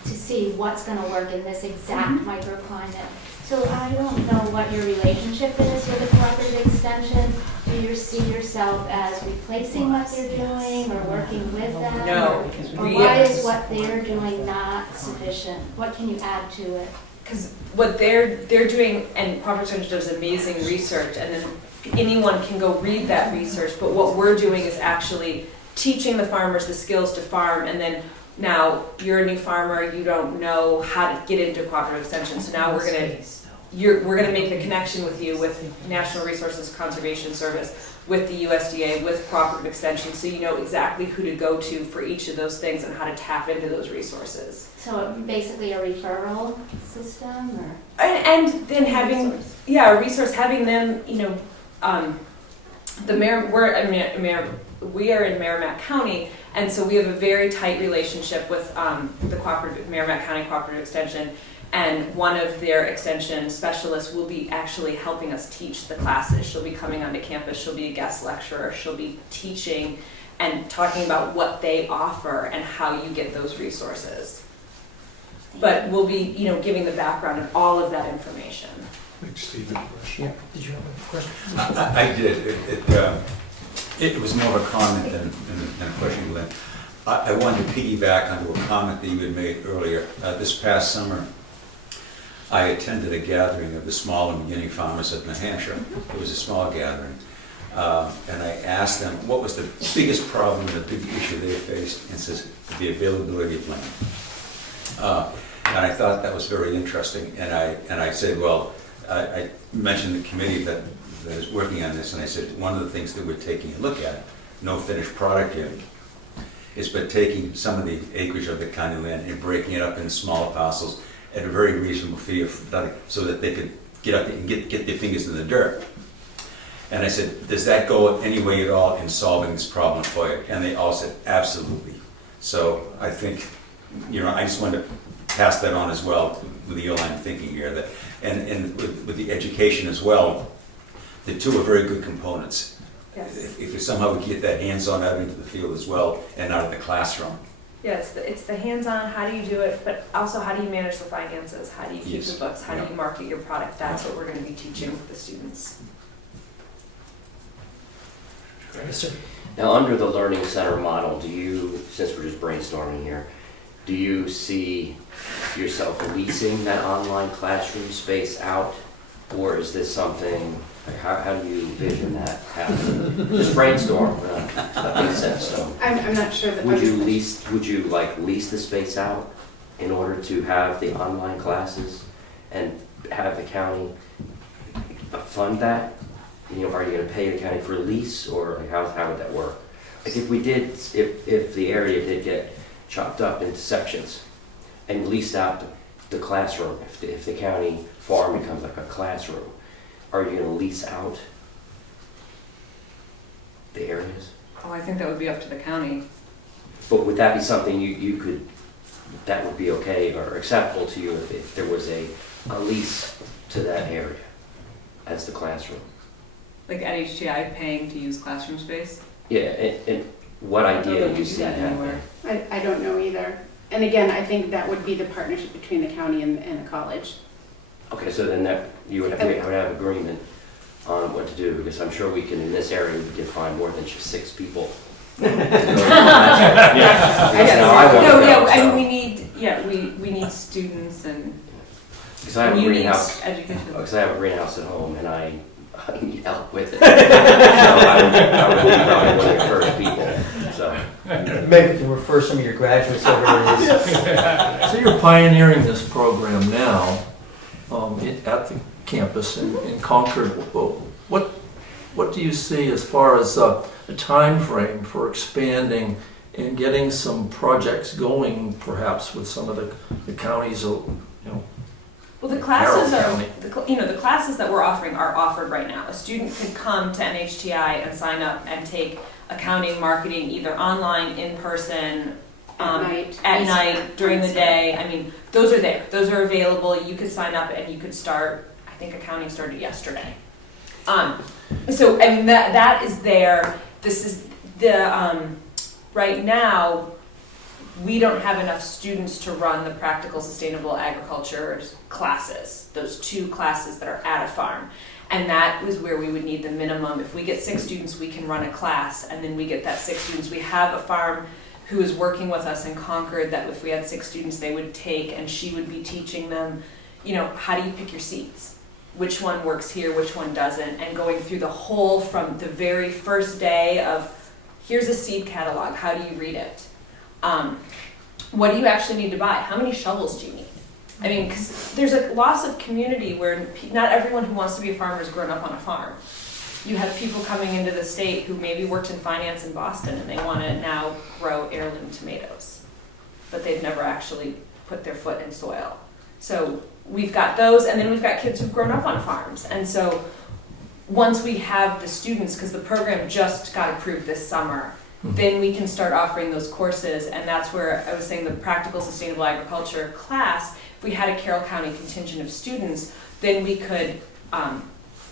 see what's going to work in this exact microclimate. So I don't know what your relationship is with the Cooperative Extension. Do you see yourself as replacing what they're doing or working with them? No, Or why is what they're doing not sufficient? What can you add to it? because what they're doing, and Cooperative Extension does amazing research, and then anyone can go read that research, but what we're doing is actually teaching the farmers the skills to farm, and then now you're a new farmer, you don't know how to get into Cooperative Extension, so now we're gonna make the connection with you with National Resources Conservation Service, with the USDA, with Cooperative Extension, so you know exactly who to go to for each of those things and how to tap into those resources. So basically a referral system or? And then having, a resource, having them, the mayor, we are in Merrimack County, and so we have a very tight relationship with the Merrimack County Cooperative Extension, and one of their extension specialists will be actually helping us teach the classes. She'll be coming onto campus, she'll be a guest lecturer, she'll be teaching and talking about what they offer and how you get those resources. But we'll be, giving the background and all of that information. Thanks, Stephen. Yeah, did you have a question? I did. It was more of a comment than a question, Lynn. I wanted to piggyback onto a comment that you had made earlier. This past summer, I attended a gathering of the small and beginning farmers of New Hampshire. It was a small gathering. And I asked them what was the biggest problem and the big issue they faced, and says the availability of land. And I thought that was very interesting. And I said, well, I mentioned the committee that is working on this, and I said one of the things that we're taking a look at, no finished product yet, is by taking some of the acreage of the county land and breaking it up into smaller parcels at a very reasonable fee so that they could get up and get their fingers in the dirt. And I said, does that go any way at all in solving this problem for you? And they all said, absolutely. So I think, I just wanted to pass that on as well with the line of thinking here. That, and with the education as well, the two are very good components. Yes. If somehow we can get that hands-on out into the field as well and out of the classroom. Yeah, it's the hands-on, how do you do it, but also how do you manage the finances? How do you keep the books? How do you market your product? That's what we're going to be teaching the students. Yes, sir. Now, under the Learning Center model, do you, since we're just brainstorming here, do you see yourself leasing that online classroom space out? Or is this something, like how do you envision that happening? Just brainstorm, that makes sense, so. I'm not sure that. Would you lease the space out in order to have the online classes and have the county fund that? Are you gonna pay the county for a lease, or like how would that work? Like if the area did get chopped up into sections and leased out the classroom, if the county farm becomes like a classroom, are you gonna lease out the areas? Oh, I think that would be up to the county. But would that be something you could, that would be okay or acceptable to you if there was a lease to that area as the classroom? Like NHTI paying to use classroom space? Yeah, and what idea do you do see that happening? anywhere. I don't know either. And again, I think that would be the partnership between the county and the college. Okay, so then that you would have agreement on what to do, because I'm sure we can, in this area, we can find more than just 6 people. And we need students and Because I have a You need greenhouse. education. Because I have a greenhouse at home and I need help with it. So I would be probably one of the first people, so. Maybe we can refer some of your graduates over to this. So you're pioneering this program now at the campus in Concord. What do you see as far as a time frame for expanding and getting some projects going, perhaps with some of the counties, Well, the classes Carroll are, the classes that we're offering are offered right now. A student could come to NHTI and sign up and take accounting, marketing, either online, in person, at night, during the day. I mean, those are there. Those are available. You could sign up and you could start. I think accounting started yesterday. So I mean that is there. This is the right now. We don't have enough students to run the practical sustainable agriculture classes, those 2 classes that are at a farm. And that was where we would need the minimum. If we get 6 students, we can run a class, and then we get that 6 students. We have a farm who is working with us in Concord that if we had 6 students, they would take, and she would be teaching them, how do you pick your seeds? Which one works here, which one doesn't, and going through the whole from the very first day of, here's a seed catalog, how do you read it? What do you actually need to buy? How many shovels do you need? I mean, because there's a loss of community where not everyone who wants to be a farmer has grown up on a farm. You have people coming into the state who maybe worked in finance in Boston and they want to now grow heirloom tomatoes, but they've never actually put their foot in soil. So we've got those, and then we've got kids who've grown up on farms. And so once we have the students, because the program just got approved this summer, then we can start offering those courses. And that's where I was saying the practical sustainable agriculture class, if we had a Carroll County contingent of students, then we could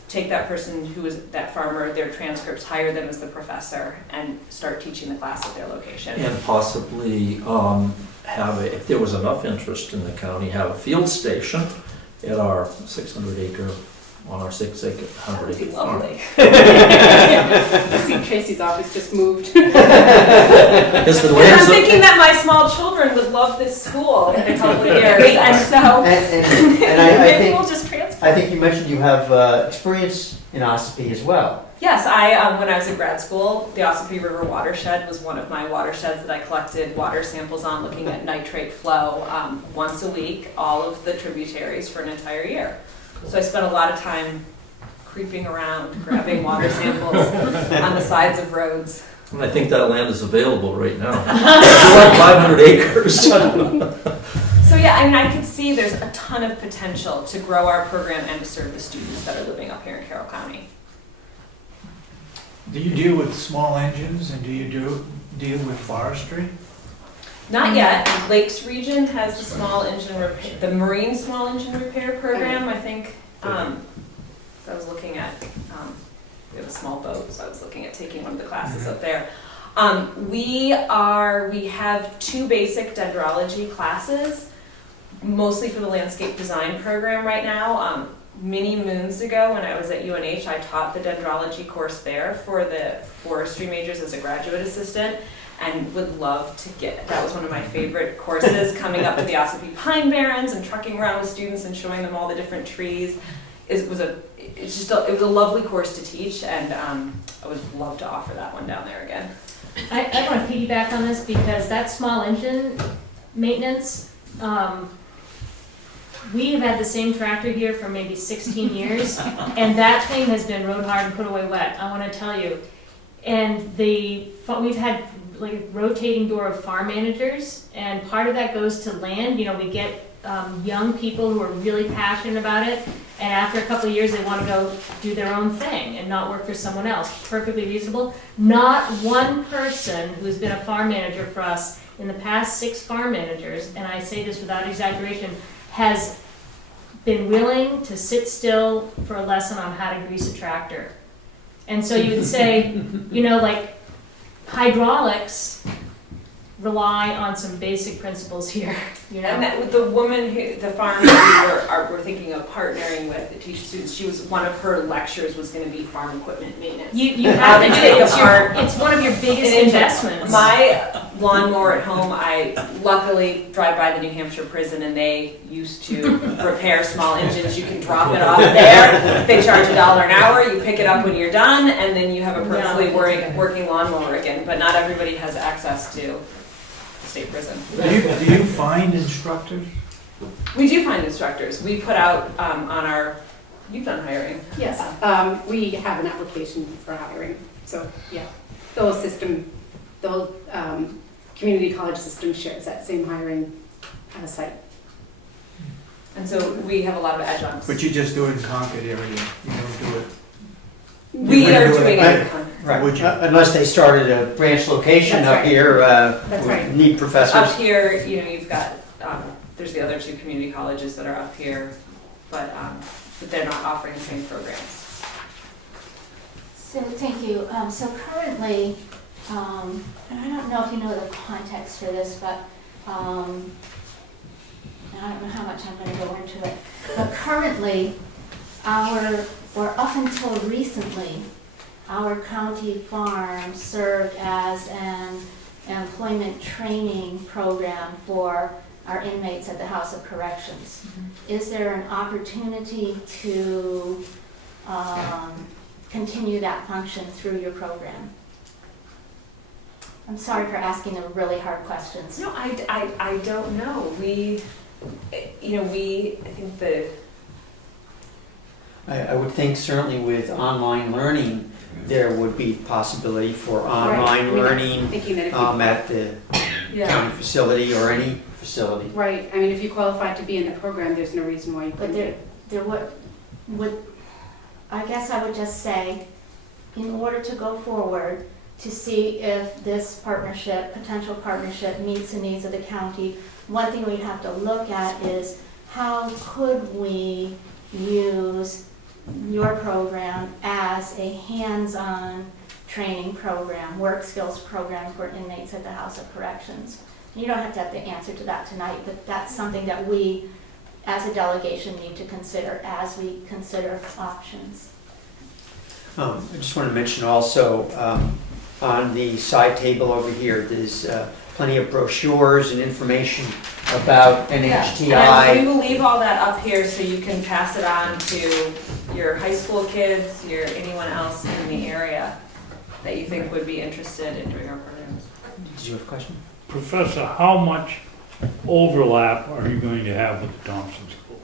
take that person who is that farmer, their transcripts, hire them as the professor, and start teaching the class at their location. and possibly if there was enough interest in the county, have a field station at our 600-acre, on our 600-acre That would be farm. lovely. I see Tracy's office just moved. Because the I'm land's thinking that my small children would love this school in a couple of years, and so And I maybe think, we'll just transfer. I think you mentioned you have experience in Ossipee as well. Yes, when I was in grad school, the Ossipee River watershed was one of my watersheds that I collected water samples on, looking at nitrate flow once a week, all of the tributaries for an entire year. So I spent a lot of time creeping around, grabbing water samples on the sides of roads. And I think that land is available right now. It's like 500 acres. So yeah, I mean, I could see there's a ton of potential to grow our program and to serve the students that are living up here in Carroll County. Do you deal with small engines, and do you deal with forestry? Not yet. Lakes region has the small engine repair, the marine small engine repair program. I think I was looking at. We have a small boat, so I was looking at taking one of the classes up there. We have 2 basic dendrology classes, mostly for the landscape design program right now. Many moons ago, when I was at UNH, I taught the dendrology course there for the forestry majors as a graduate assistant, and would love to that was one of my favorite courses, coming up to the Ossipee Pine Barrens and trucking around with students and showing them all the different trees. It was a lovely course to teach, and I would love to offer that one down there again. I want to piggyback on this because that small engine maintenance, we have had the same tractor here for maybe 16 years, and that thing has been rode hard and put away wet, I want to tell you. And we've had like a rotating door of farm managers, and part of that goes to land. We get young people who are really passionate about it, and after a couple of years they want to go do their own thing and not work for someone else. Perfectly reasonable. Not one person who's been a farm manager for us in the past 6 farm managers, and I say this without exaggeration, has been willing to sit still for a lesson on how to grease a tractor. And so you would say, like hydraulics rely on some basic principles here, And that with the woman the farm that we're thinking of partnering with to teach students, one of her lectures was going to be farm equipment maintenance. You have to do it. It's one of your biggest investments. lawnmower at home. I luckily drive by the New Hampshire prison, and they used to repair small engines. You can drop it off there. They charge $1 an hour. You pick it up when you're done, and then you have a perfectly working lawnmower again. But not everybody has access to state prison. Do you find instructors? We do find instructors. We put out on our, you've done hiring. Yes, we have an application for hiring, so, yeah. The whole system, the whole community college system shares that same hiring site. And so we have a lot of adjuncts. But you just do it in Concord area, you don't do it. We are doing it. Right, Would you? unless they started a branch location That's up right. here, That's we right. need Up professors. here, you know, you've got, there's the other 2 community colleges that are up here, but they're not offering the same programs. So, thank you. So currently, and I don't know if you know the context for this, but I don't know how much I'm going to go into it. But currently, or up until recently, our county farm served as an employment training program for our inmates at the House of Corrections. Is there an opportunity to continue that function through your program? I'm sorry for asking the really hard questions. No, I don't know. I think the, I would think certainly with online learning, there would be possibility for online learning Thinking that if you, at the county facility or any facility. right, I mean, if you qualify to be in the program, there's no reason why you But couldn't. there would, I guess I would just say, in order to go forward, to see if this partnership, potential partnership, meets the needs of the county, one thing we'd have to look at is how could we use your program as a hands-on training program, work skills program for inmates at the House of Corrections. You don't have to have the answer to that tonight, but that's something that we, as a delegation, need to consider as we consider options. I just want to mention also, on the side table over here, there's plenty of brochures and information about NHTI. and we will leave all that up here so you can pass it on to your high school kids, anyone else in the area that you think would be interested in doing our programs. Did you have a question? Professor, how much overlap are you going to have with the Thompson School?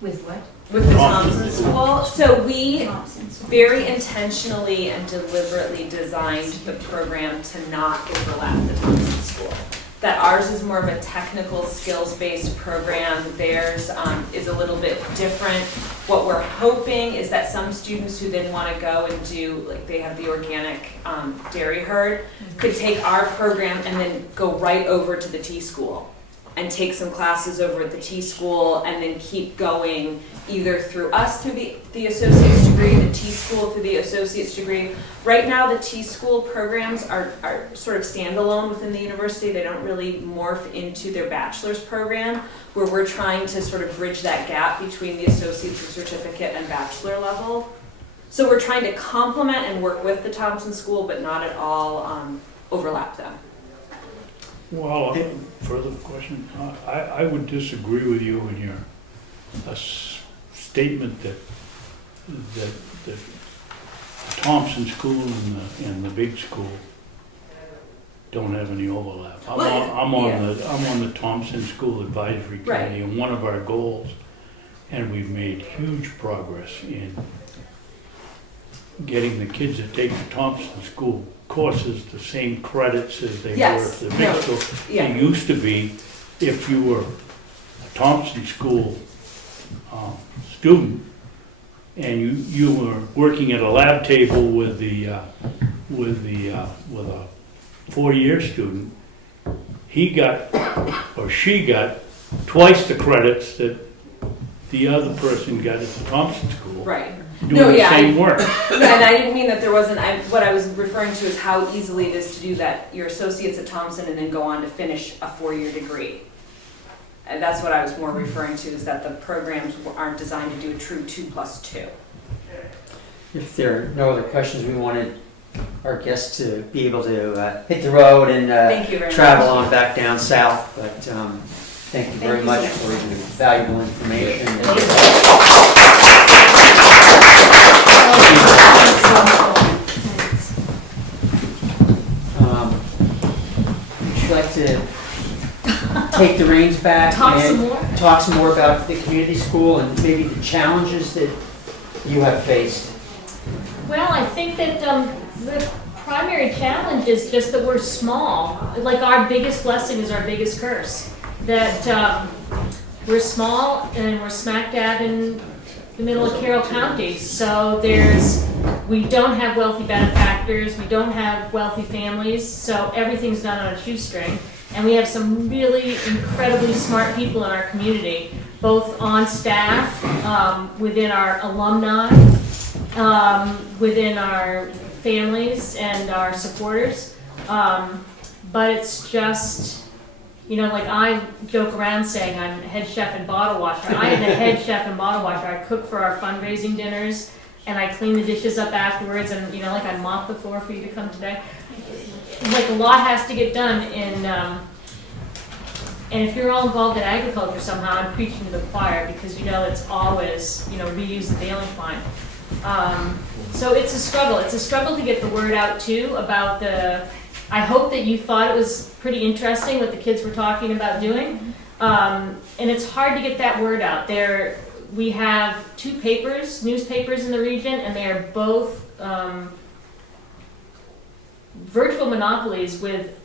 With what? With the Thompson School. So we very intentionally and deliberately designed the program to not overlap the Thompson School. That ours is more of a technical skills-based program. Theirs is a little bit different. What we're hoping is that some students who then want to go and do, like they have the organic dairy herd, could take our program and then go right over to the T School and take some classes over at the T School and then keep going either through us through the associate's degree, the T School through the associate's degree. Right now the T School programs are sort of standalone within the university. They don't really morph into their bachelor's program, where we're trying to sort of bridge that gap between the associate's certificate and bachelor level. So we're trying to complement and work with the Thompson School, but not at all overlap them. Well, further question, I would disagree with you in your statement that Thompson School and the big school don't have any overlap. I'm on the Thompson School Advisory Committee, and one of our goals, and we've made huge progress in getting the kids that take the Thompson School courses the same credits as they were at the big school. It used to be, if you were a Thompson School student and you were working at a lab table with a 4-year student, he got or she got twice the credits that the other person got at the Thompson School. Right. Doing the same work. Yeah, and I didn't mean that there wasn't, what I was referring to is how easily it is to do that. Your associates at Thompson and then go on to finish a 4-year degree. And that's what I was more referring to, is that the programs aren't designed to do a true 2+2. If there are no other questions, we wanted our guests to be able to hit the road and Thank you very travel much. on back down south. But thank you very you much so for your valuable information. Would you like to take the reins back Talk some and more? talk some more about the community school and maybe the challenges that you have faced? Well, I think that the primary challenge is just that we're small. Like, our biggest blessing is our biggest curse. That we're small and we're smack dab in the middle of Carroll County. So we don't have wealthy benefactors, we don't have wealthy families, so everything's done on a shoestring. And we have some really incredibly smart people in our community, both on staff, within our alumni, within our families and our supporters. But it's just, like I joke around saying I'm head chef and bottle washer. I am the head chef and bottle washer. I cook for our fundraising dinners and I clean the dishes up afterwards, and like I mop the floor for you to come today. Like, a lot has to get done and if you're all involved in agriculture somehow, I'm preaching to the choir, because it's always, reuse the bailing twine. So it's a struggle. It's a struggle to get the word out too about I hope that you thought it was pretty interesting what the kids were talking about doing. And it's hard to get that word out. We have 2 newspapers in the region, and they are both virtual monopolies with,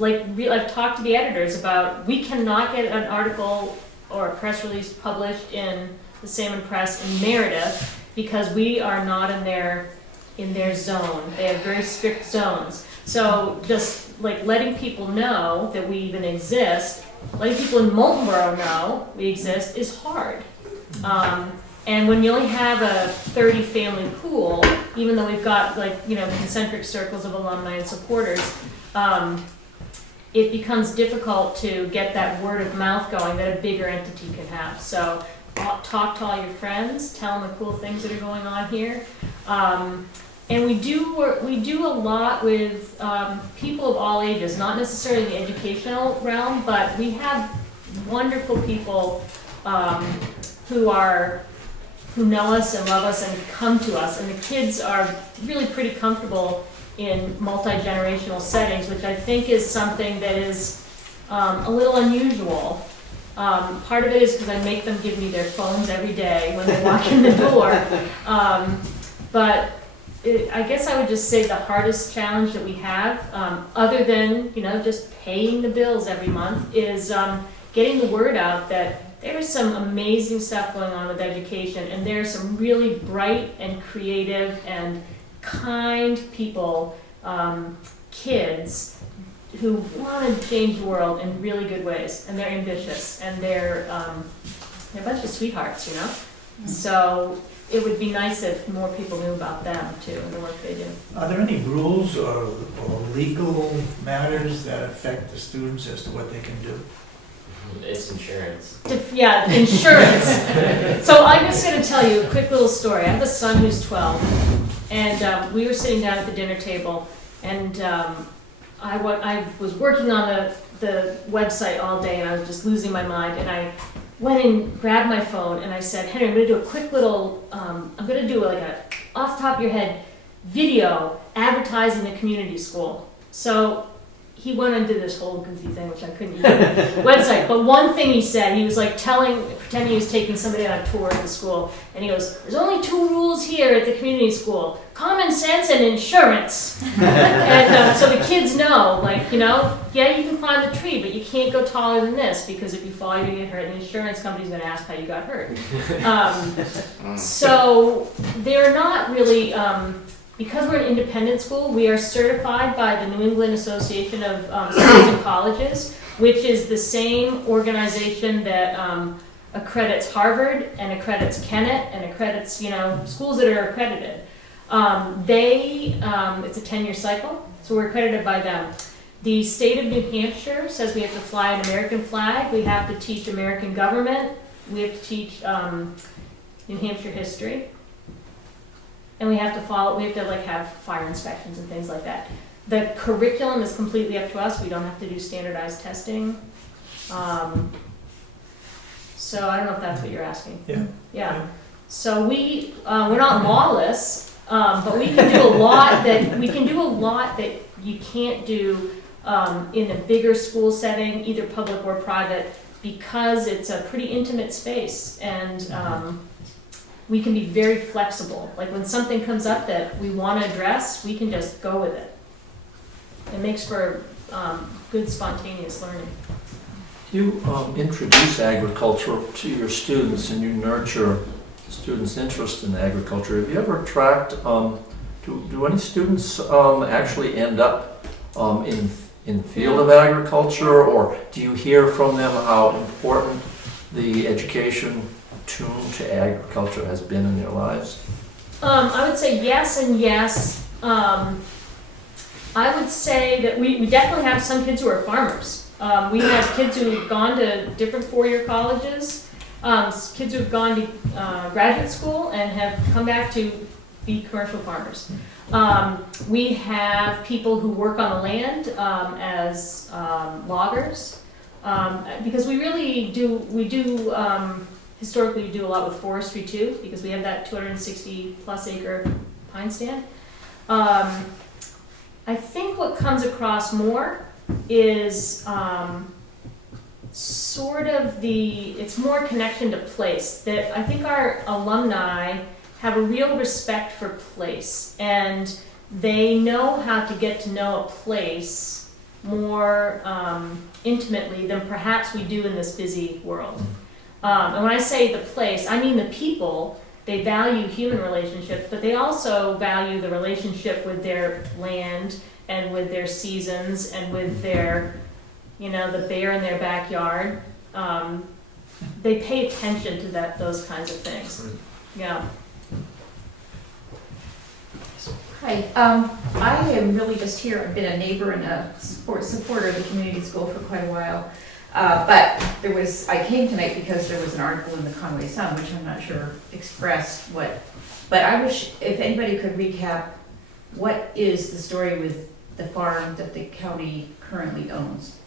I've talked to the editors about, we cannot get an article or a press release published in the Salmon Press in Meredith because we are not in their zone. They have very strict zones. So just letting people know that we even exist, letting people in Moultonborough know we exist is hard. And when you only have a 30 family pool, even though we've got concentric circles of alumni and supporters, it becomes difficult to get that word of mouth going that a bigger entity can have. So talk to all your friends, tell them the cool things that are going on here. And we do a lot with people of all ages, not necessarily in the educational realm, but we have wonderful people who know us and love us and come to us. And the kids are really pretty comfortable in multi-generational settings, which I think is something that is a little unusual. Part of it is because I make them give me their phones every day when they walk in the door. But I guess I would just say the hardest challenge that we have, other than just paying the bills every month, is getting the word out that there is some amazing stuff going on with education, and there are some really bright and creative and kind people, kids who want to change the world in really good ways, and they're ambitious, and they're a bunch of sweethearts, So it would be nice if more people knew about them too and the work they do. Are there any rules or legal matters that affect the students as to what they can do? It's insurance. Yeah, insurance. So I'm just going to tell you a quick little story. I have a son who's 12, and we were sitting down at the dinner table, and I was working on the website all day, and I was just losing my mind, and I went and grabbed my phone, and I said, Henry, I'm going to do a quick little, I'm going to do like a off the top of your head video advertising the community school. So he went and did this whole goofy thing, which I couldn't even website. But one thing he said, he was like pretending he was taking somebody on a tour of the school. And he goes, there's only 2 rules here at the community school: common sense and insurance. And so the kids know, yeah, you can climb the tree, but you can't go taller than this, because if you fall, you're going to get hurt. And the insurance company's going to ask how you got hurt. So they're not really... because we're an independent school, we are certified by the New England Association of Schools and Colleges, which is the same organization that accredits Harvard and accredits Kennett and accredits, schools that are accredited. It's a 10-year cycle, so we're accredited by them. The state of New Hampshire says we have to fly an American flag, we have to teach American government, we have to teach New Hampshire history. and we have to like have fire inspections and things like that. The curriculum is completely up to us. We don't have to do standardized testing. So I don't know if that's what you're asking. Yeah. Yeah. So we're not lawless, but we can do a lot that you can't do in a bigger school setting, either public or private, because it's a pretty intimate space, and we can be very flexible. Like when something comes up that we want to address, we can just go with it. It makes for good spontaneous learning. You introduce agriculture to your students and you nurture students' interest in agriculture. Have you ever tracked, do any students actually end up in the field of agriculture, or do you hear from them how important the education tuned to agriculture has been in their lives? I would say yes and yes. I would say that we definitely have some kids who are farmers. We have kids who have gone to different four-year colleges, kids who have gone to graduate school and have come back to be commercial farmers. We have people who work on the land as loggers, because we really do, historically we do a lot with forestry too, because we have that 260 plus acre pine stand. I think what comes across more is it's more connection to place. That I think our alumni have a real respect for place, and they know how to get to know a place more intimately than perhaps we do in this busy world. And when I say the place, I mean the people. They value human relationships, but they also value the relationship with their land and with their seasons and with their, the bear in their backyard. They pay attention to those kinds of things. Yeah. Hi, I am really just here. I've been a neighbor and a supporter of the community school for quite a while. But I came tonight because there was an article in the Conway Sun, which I'm not sure expressed what, but I wish if anybody could recap what is the story with the farm that the county currently owns?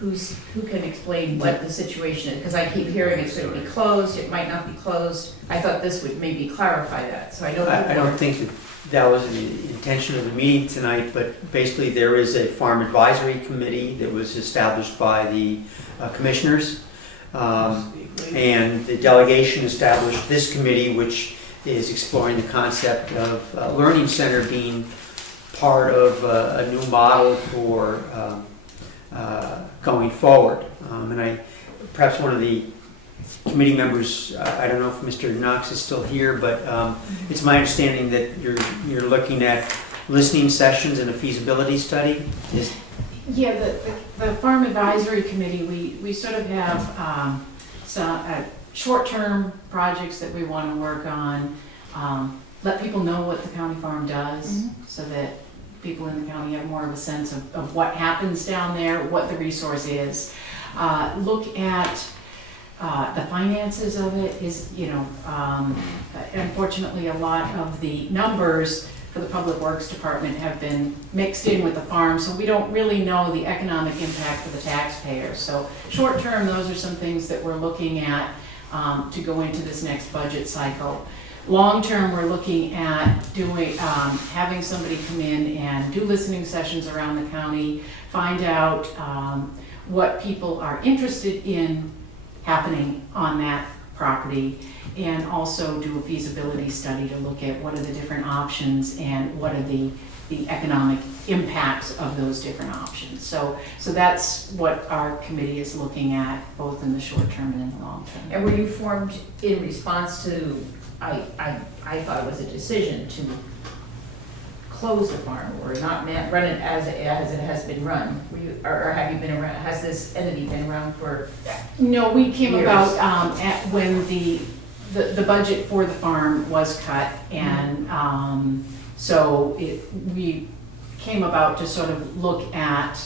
Who can explain what the situation is? Because I keep hearing it's going to be closed, it might not be closed. I thought this would maybe clarify that, so I don't. I don't think that was the intention of the meeting tonight, but basically there is a farm advisory committee that was established by the commissioners, and the delegation established this committee, which is exploring the concept of a learning center being part of a new model for going forward. And perhaps one of the committee members, I don't know if Mr. Knox is still here, but it's my understanding that you're looking at listening sessions and a feasibility study. Yeah, the Farm Advisory Committee, we sort of have some short-term projects that we want to work on, let people know what the county farm does, so that people in the county have more of a sense of what happens down there, what the resource is. Look at the finances of it. Unfortunately, a lot of the numbers for the Public Works Department have been mixed in with the farm, so we don't really know the economic impact for the taxpayers. So short term, those are some things that we're looking at to go into this next budget cycle. Long term, we're looking at having somebody come in and do listening sessions around the county, find out what people are interested in happening on that property, and also do a feasibility study to look at what are the different options and what are the economic impacts of those different options. So that's what our committee is looking at, both in the short term and in the long term. And were you formed in response to, I thought it was a decision to close the farm or not run it as it has been run? Or have you been around, has this entity been around for No, we came years? about when the budget for the farm was cut, and so we came about to sort of look at,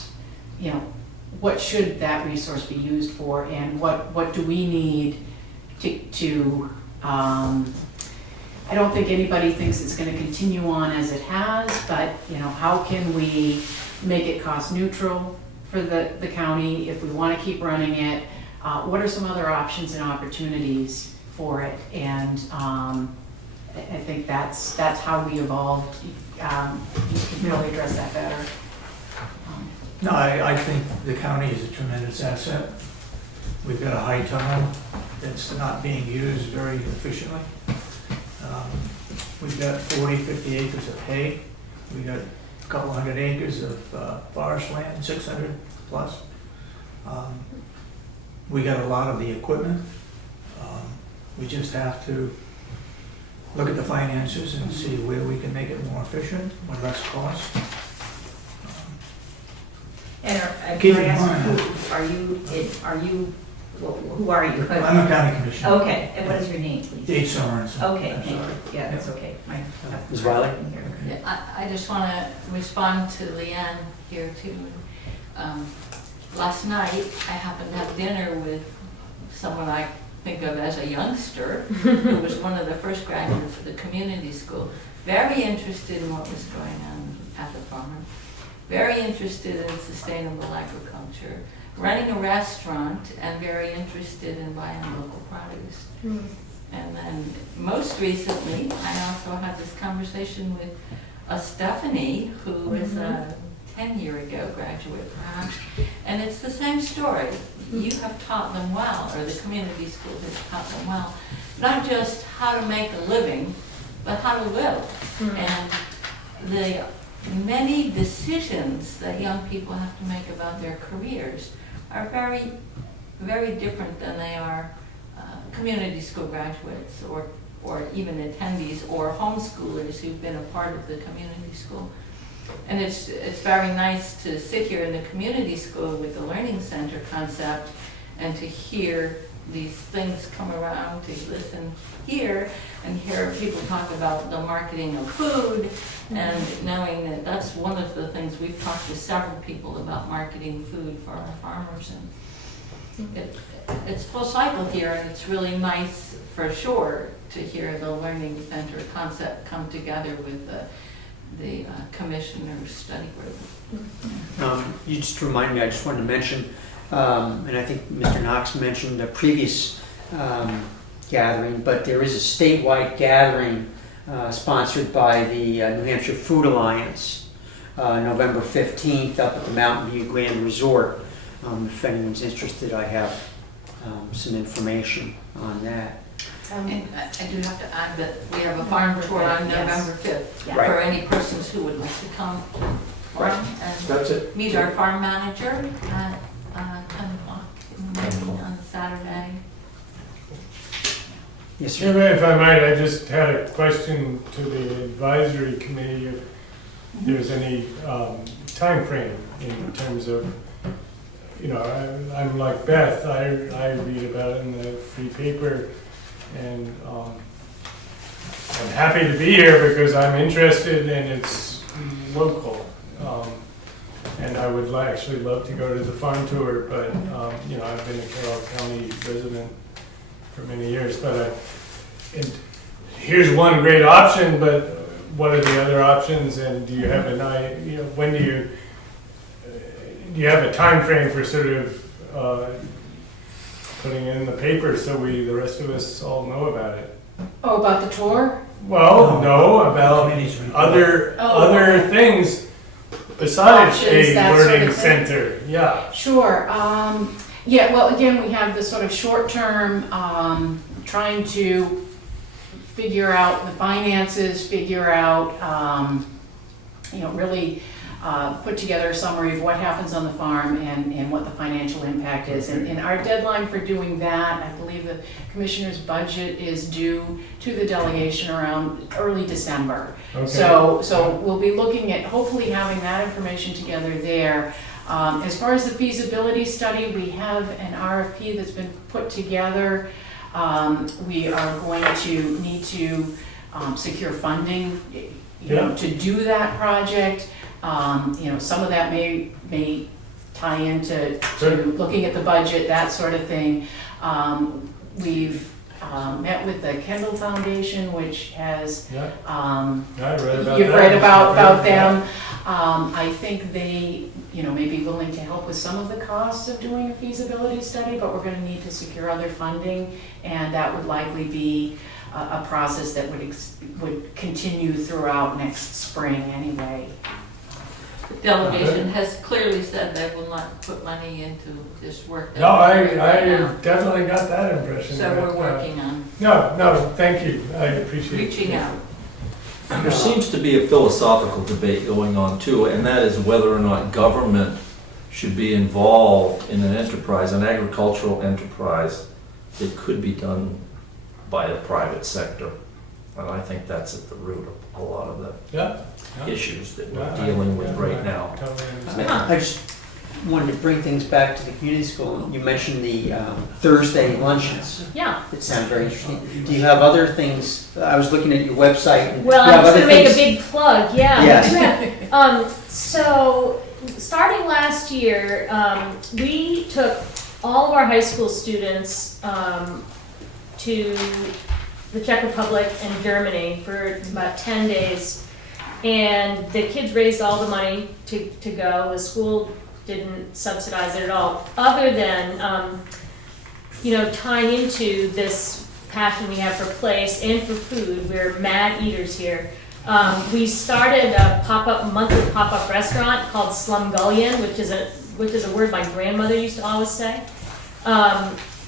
what should that resource be used for, and what do we need to I don't think anybody thinks it's gonna continue on as it has, but, how can we make it cost neutral for the county if we wanna keep running it? What are some other options and opportunities for it? And I think that's how we evolved. You can really address that better. No, I think the county is a tremendous asset. We've got a high tunnel that's not being used very efficiently. We've got 40, 50 acres of hay. We've got a couple hundred acres of forest land, 600 plus. We got a lot of the equipment. We just have to look at the finances and see where we can make it more efficient with less cost. And Keep can I in ask, mind- who are you? I'm a county commissioner. Okay, and what is your name, please? Dave Sorensen. Okay, I'm thank you. sorry. Yeah, that's okay. Ms. Wiley? I just want to respond to Leanne here too. Last night, I happened to have dinner with someone I think of as a youngster, who was one of the first graduates of the community school, very interested in what was going on at the farm, very interested in sustainable agriculture, running a restaurant, and very interested in buying local produce. And then most recently, I also had this conversation with Stephanie, who was a 10-year ago graduate perhaps, and it's the same story. You have taught them well, or the community school has taught them well, not just how to make a living, but how to live. And the many decisions that young people have to make about their careers are very, very different than they are community school graduates or even attendees or homeschoolers who've been a part of the community school. And it's very nice to sit here in the community school with the Learning Center concept and to hear these things come around, to listen here and hear people talk about the marketing of food, and knowing that that's one of the things we've talked to several people about, marketing food for our farmers. And it's full cycle here, and it's really nice for sure to hear the Learning Center concept come together with the commissioner's study group. You just remind me, I just wanted to mention, and I think Mr. Knox mentioned the previous gathering, but there is a statewide gathering sponsored by the New Hampshire Food Alliance, November 15th up at the Mountain View Grand Resort. If anyone's interested, I have some information on that. And I do have to add that we have a farm tour on November 5th Right. for any persons who would like to come to farm That's and it. meet our farm manager at 10 o'clock in the morning on Saturday. Yes, sir. If I might, I just had a question to the advisory committee if there's any time frame in terms of, I'm like Beth, I read about it in the free paper, and I'm happy to be here because I'm interested and it's local. And I would actually love to go to the farm tour, but I've been a Carroll County resident for many years. But and here's one great option, but what are the other options? And do you have an idea? When do you have a time frame for sort of putting it in the paper so the rest of us all know about it? Oh, about the tour? Well, no, about other things besides Options, a that sort learning of thing. center. Yeah. Sure. Well, again, we have the sort of short-term, trying to figure out the finances, figure out, really put together a summary of what happens on the farm and what the financial impact is. And our deadline for doing that, I believe the commissioner's budget is due to the delegation around early December. Okay. So we'll be looking at hopefully having that information together there. As far as the feasibility study, we have an RFP that's been put together. We are going to need to secure funding, to do that project. Some of that may tie into looking at the budget, that sort of thing. We've met with the Kendall Foundation, which has, Yeah, um, I read about you've that. read about Yeah. them. I think they, may be willing to help with some of the costs of doing a feasibility study, but we're gonna need to secure other funding, and that would likely be a process that would continue throughout next spring anyway. The delegation has clearly said they will not put money into this work. that No, we're doing right I now. definitely got that impression. So but, we're working on No, thank you, I appreciate it. reaching out. There seems to be a philosophical debate going on too, and that is whether or not government should be involved in an enterprise, an agricultural enterprise that could be done by the private sector. And I think that's at the root of a lot of the Yeah. issues that we're dealing with right now. Totally understand. I just wanted to bring things back to the community school. You mentioned the Thursday luncheons. Yeah. That sound very interesting. Do you have other things? I was looking at your website. And Well, you I'm have just other gonna make a things- big plug, yeah. Yes. So, starting last year, we took all of our high school students to the Czech Republic and Germany for about 10 days. And the kids raised all the money to go. The school didn't subsidize it at all, other than, tying into this passion we have for place and for food. We're mad eaters here. We started a monthly pop-up restaurant called Slumgullion, which is a word my grandmother used to always say.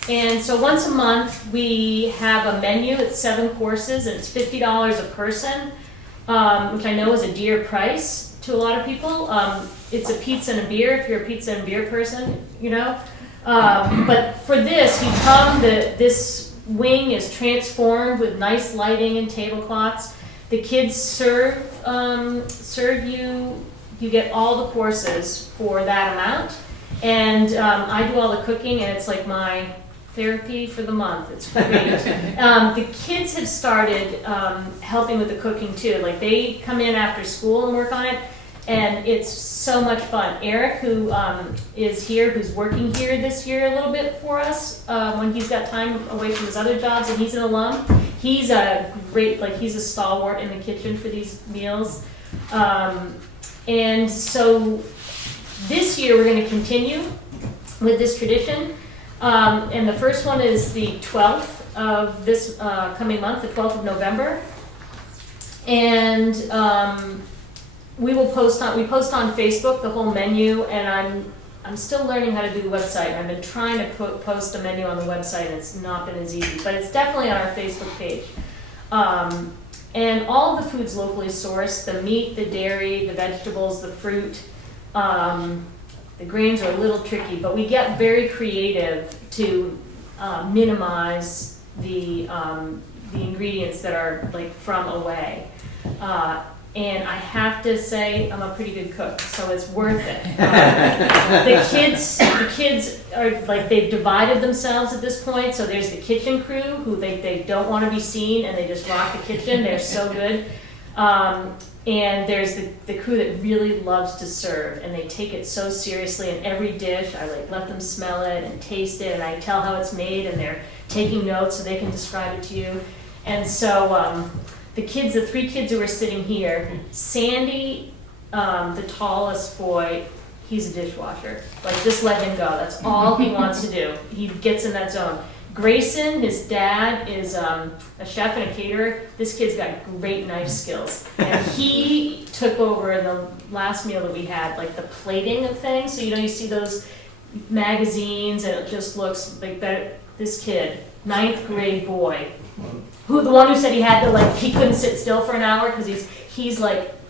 And so once a month we have a menu. It's 7 courses and it's $50 a person, which I know is a dear price to a lot of people. It's a pizza and a beer if you're a pizza and beer person, But for this, you come. This wing is transformed with nice lighting and tablecloths. The kids serve you. You get all the courses for that amount, and I do all the cooking, and it's like my therapy for the month. It's great. The kids have started helping with the cooking too. Like they come in after school and work on it, and it's so much fun. Eric, who is here, who's working here this year a little bit for us when he's got time away from his other jobs, and he's an alum. He's he's a stalwart in the kitchen for these meals. And so this year we're going to continue with this tradition. And the first one is the 12th of this coming month, the 12th of November. And we post on Facebook the whole menu, and I'm still learning how to do the website. I've been trying to post a menu on the website, and it's not been as easy, but it's definitely on our Facebook page. And all of the food's locally sourced: the meat, the dairy, the vegetables, the fruit. The grains are a little tricky, but we get very creative to minimize the ingredients that are like from away. And I have to say, I'm a pretty good cook, so it's worth it. The kids are like, they've divided themselves at this point. So there's the kitchen crew who they don't want to be seen, and they just rock the kitchen. They're so good. And there's the crew that really loves to serve, and they take it so seriously. And every dish, I let them smell it and taste it, and I tell how it's made, and they're taking notes so they can describe it to you. And so the 3 kids who are sitting here, Sandy, the tallest boy, he's a dishwasher. Just let him go. That's all he wants to do. He gets in that zone. Grayson, his dad, is a chef and a caterer. This kid's got great knife skills. And he took over in the last meal that we had, the plating of things. So, you see those magazines, and it just looks like better. This kid, 9th grade boy, the one who said he had to, he couldn't sit still for an hour because he's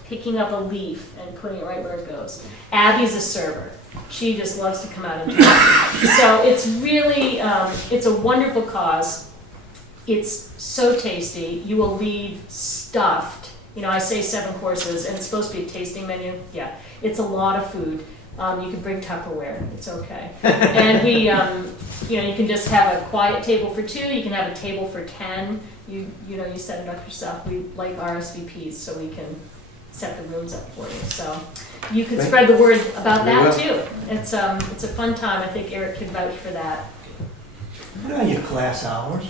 picking up a leaf and putting it right where it goes. Abby's a server. She just loves to come out and do it. So it's really, it's a wonderful cause. It's so tasty. You will leave stuffed. I say 7 courses, and it's supposed to be a tasting menu. Yeah, it's a lot of food. You can bring Tupperware. It's okay. And we, you can just have a quiet table for 2. You can have a table for 10. You set it up yourself. We like RSVPs, so we can set the rooms up for you. So you can spread the word about that too. It's a fun time. I think Eric can vouch for that. What are your class hours?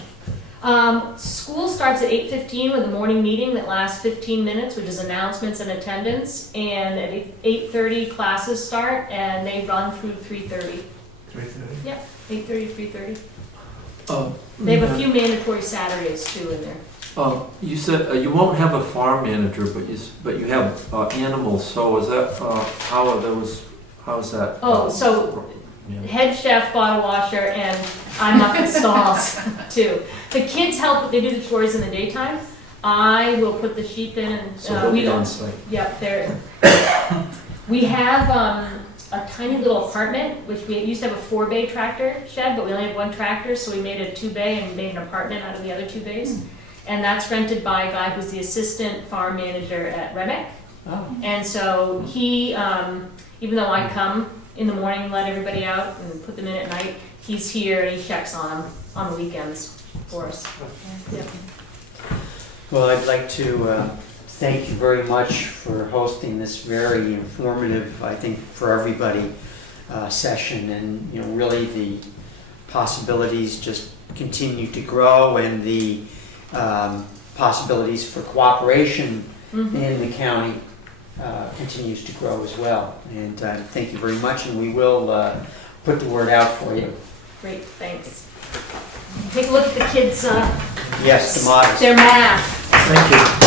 School starts at 8:15 with a morning meeting that lasts 15 minutes, which is announcements and attendance. And at 8:30 classes start, and they run through 3:30. 3:30. Yep, 8:30 to 3:30. They have a few mandatory Saturdays too in there. You said you won't have a farm manager, but you have animals. So is that how are those? How's that? Oh, so head chef, bottle washer, and I'm up in stalls too. The kids help; they do the chores in the daytime. I will put the sheep in, and So they'll we be on don't. site. Yep, there. We have a tiny little apartment, which we used to have a 4-bay tractor shed, but we only had one tractor, so we made a 2-bay and made an apartment out of the other 2 bays. And that's rented by a guy who's the assistant farm manager at Remick. Oh. And so he, even though I come in the morning, let everybody out and put them in at night, he's here and he checks on them on the weekends for us. Yeah. Well, I'd like to thank you very much for hosting this very informative, I think, for everybody session. And, really the possibilities just continue to grow, and the possibilities for cooperation in the county continues to grow as well. And thank you very much, and we will put the word out for you. Great, thanks. Take a look at the kids' Yes, the models. their math. Thank you.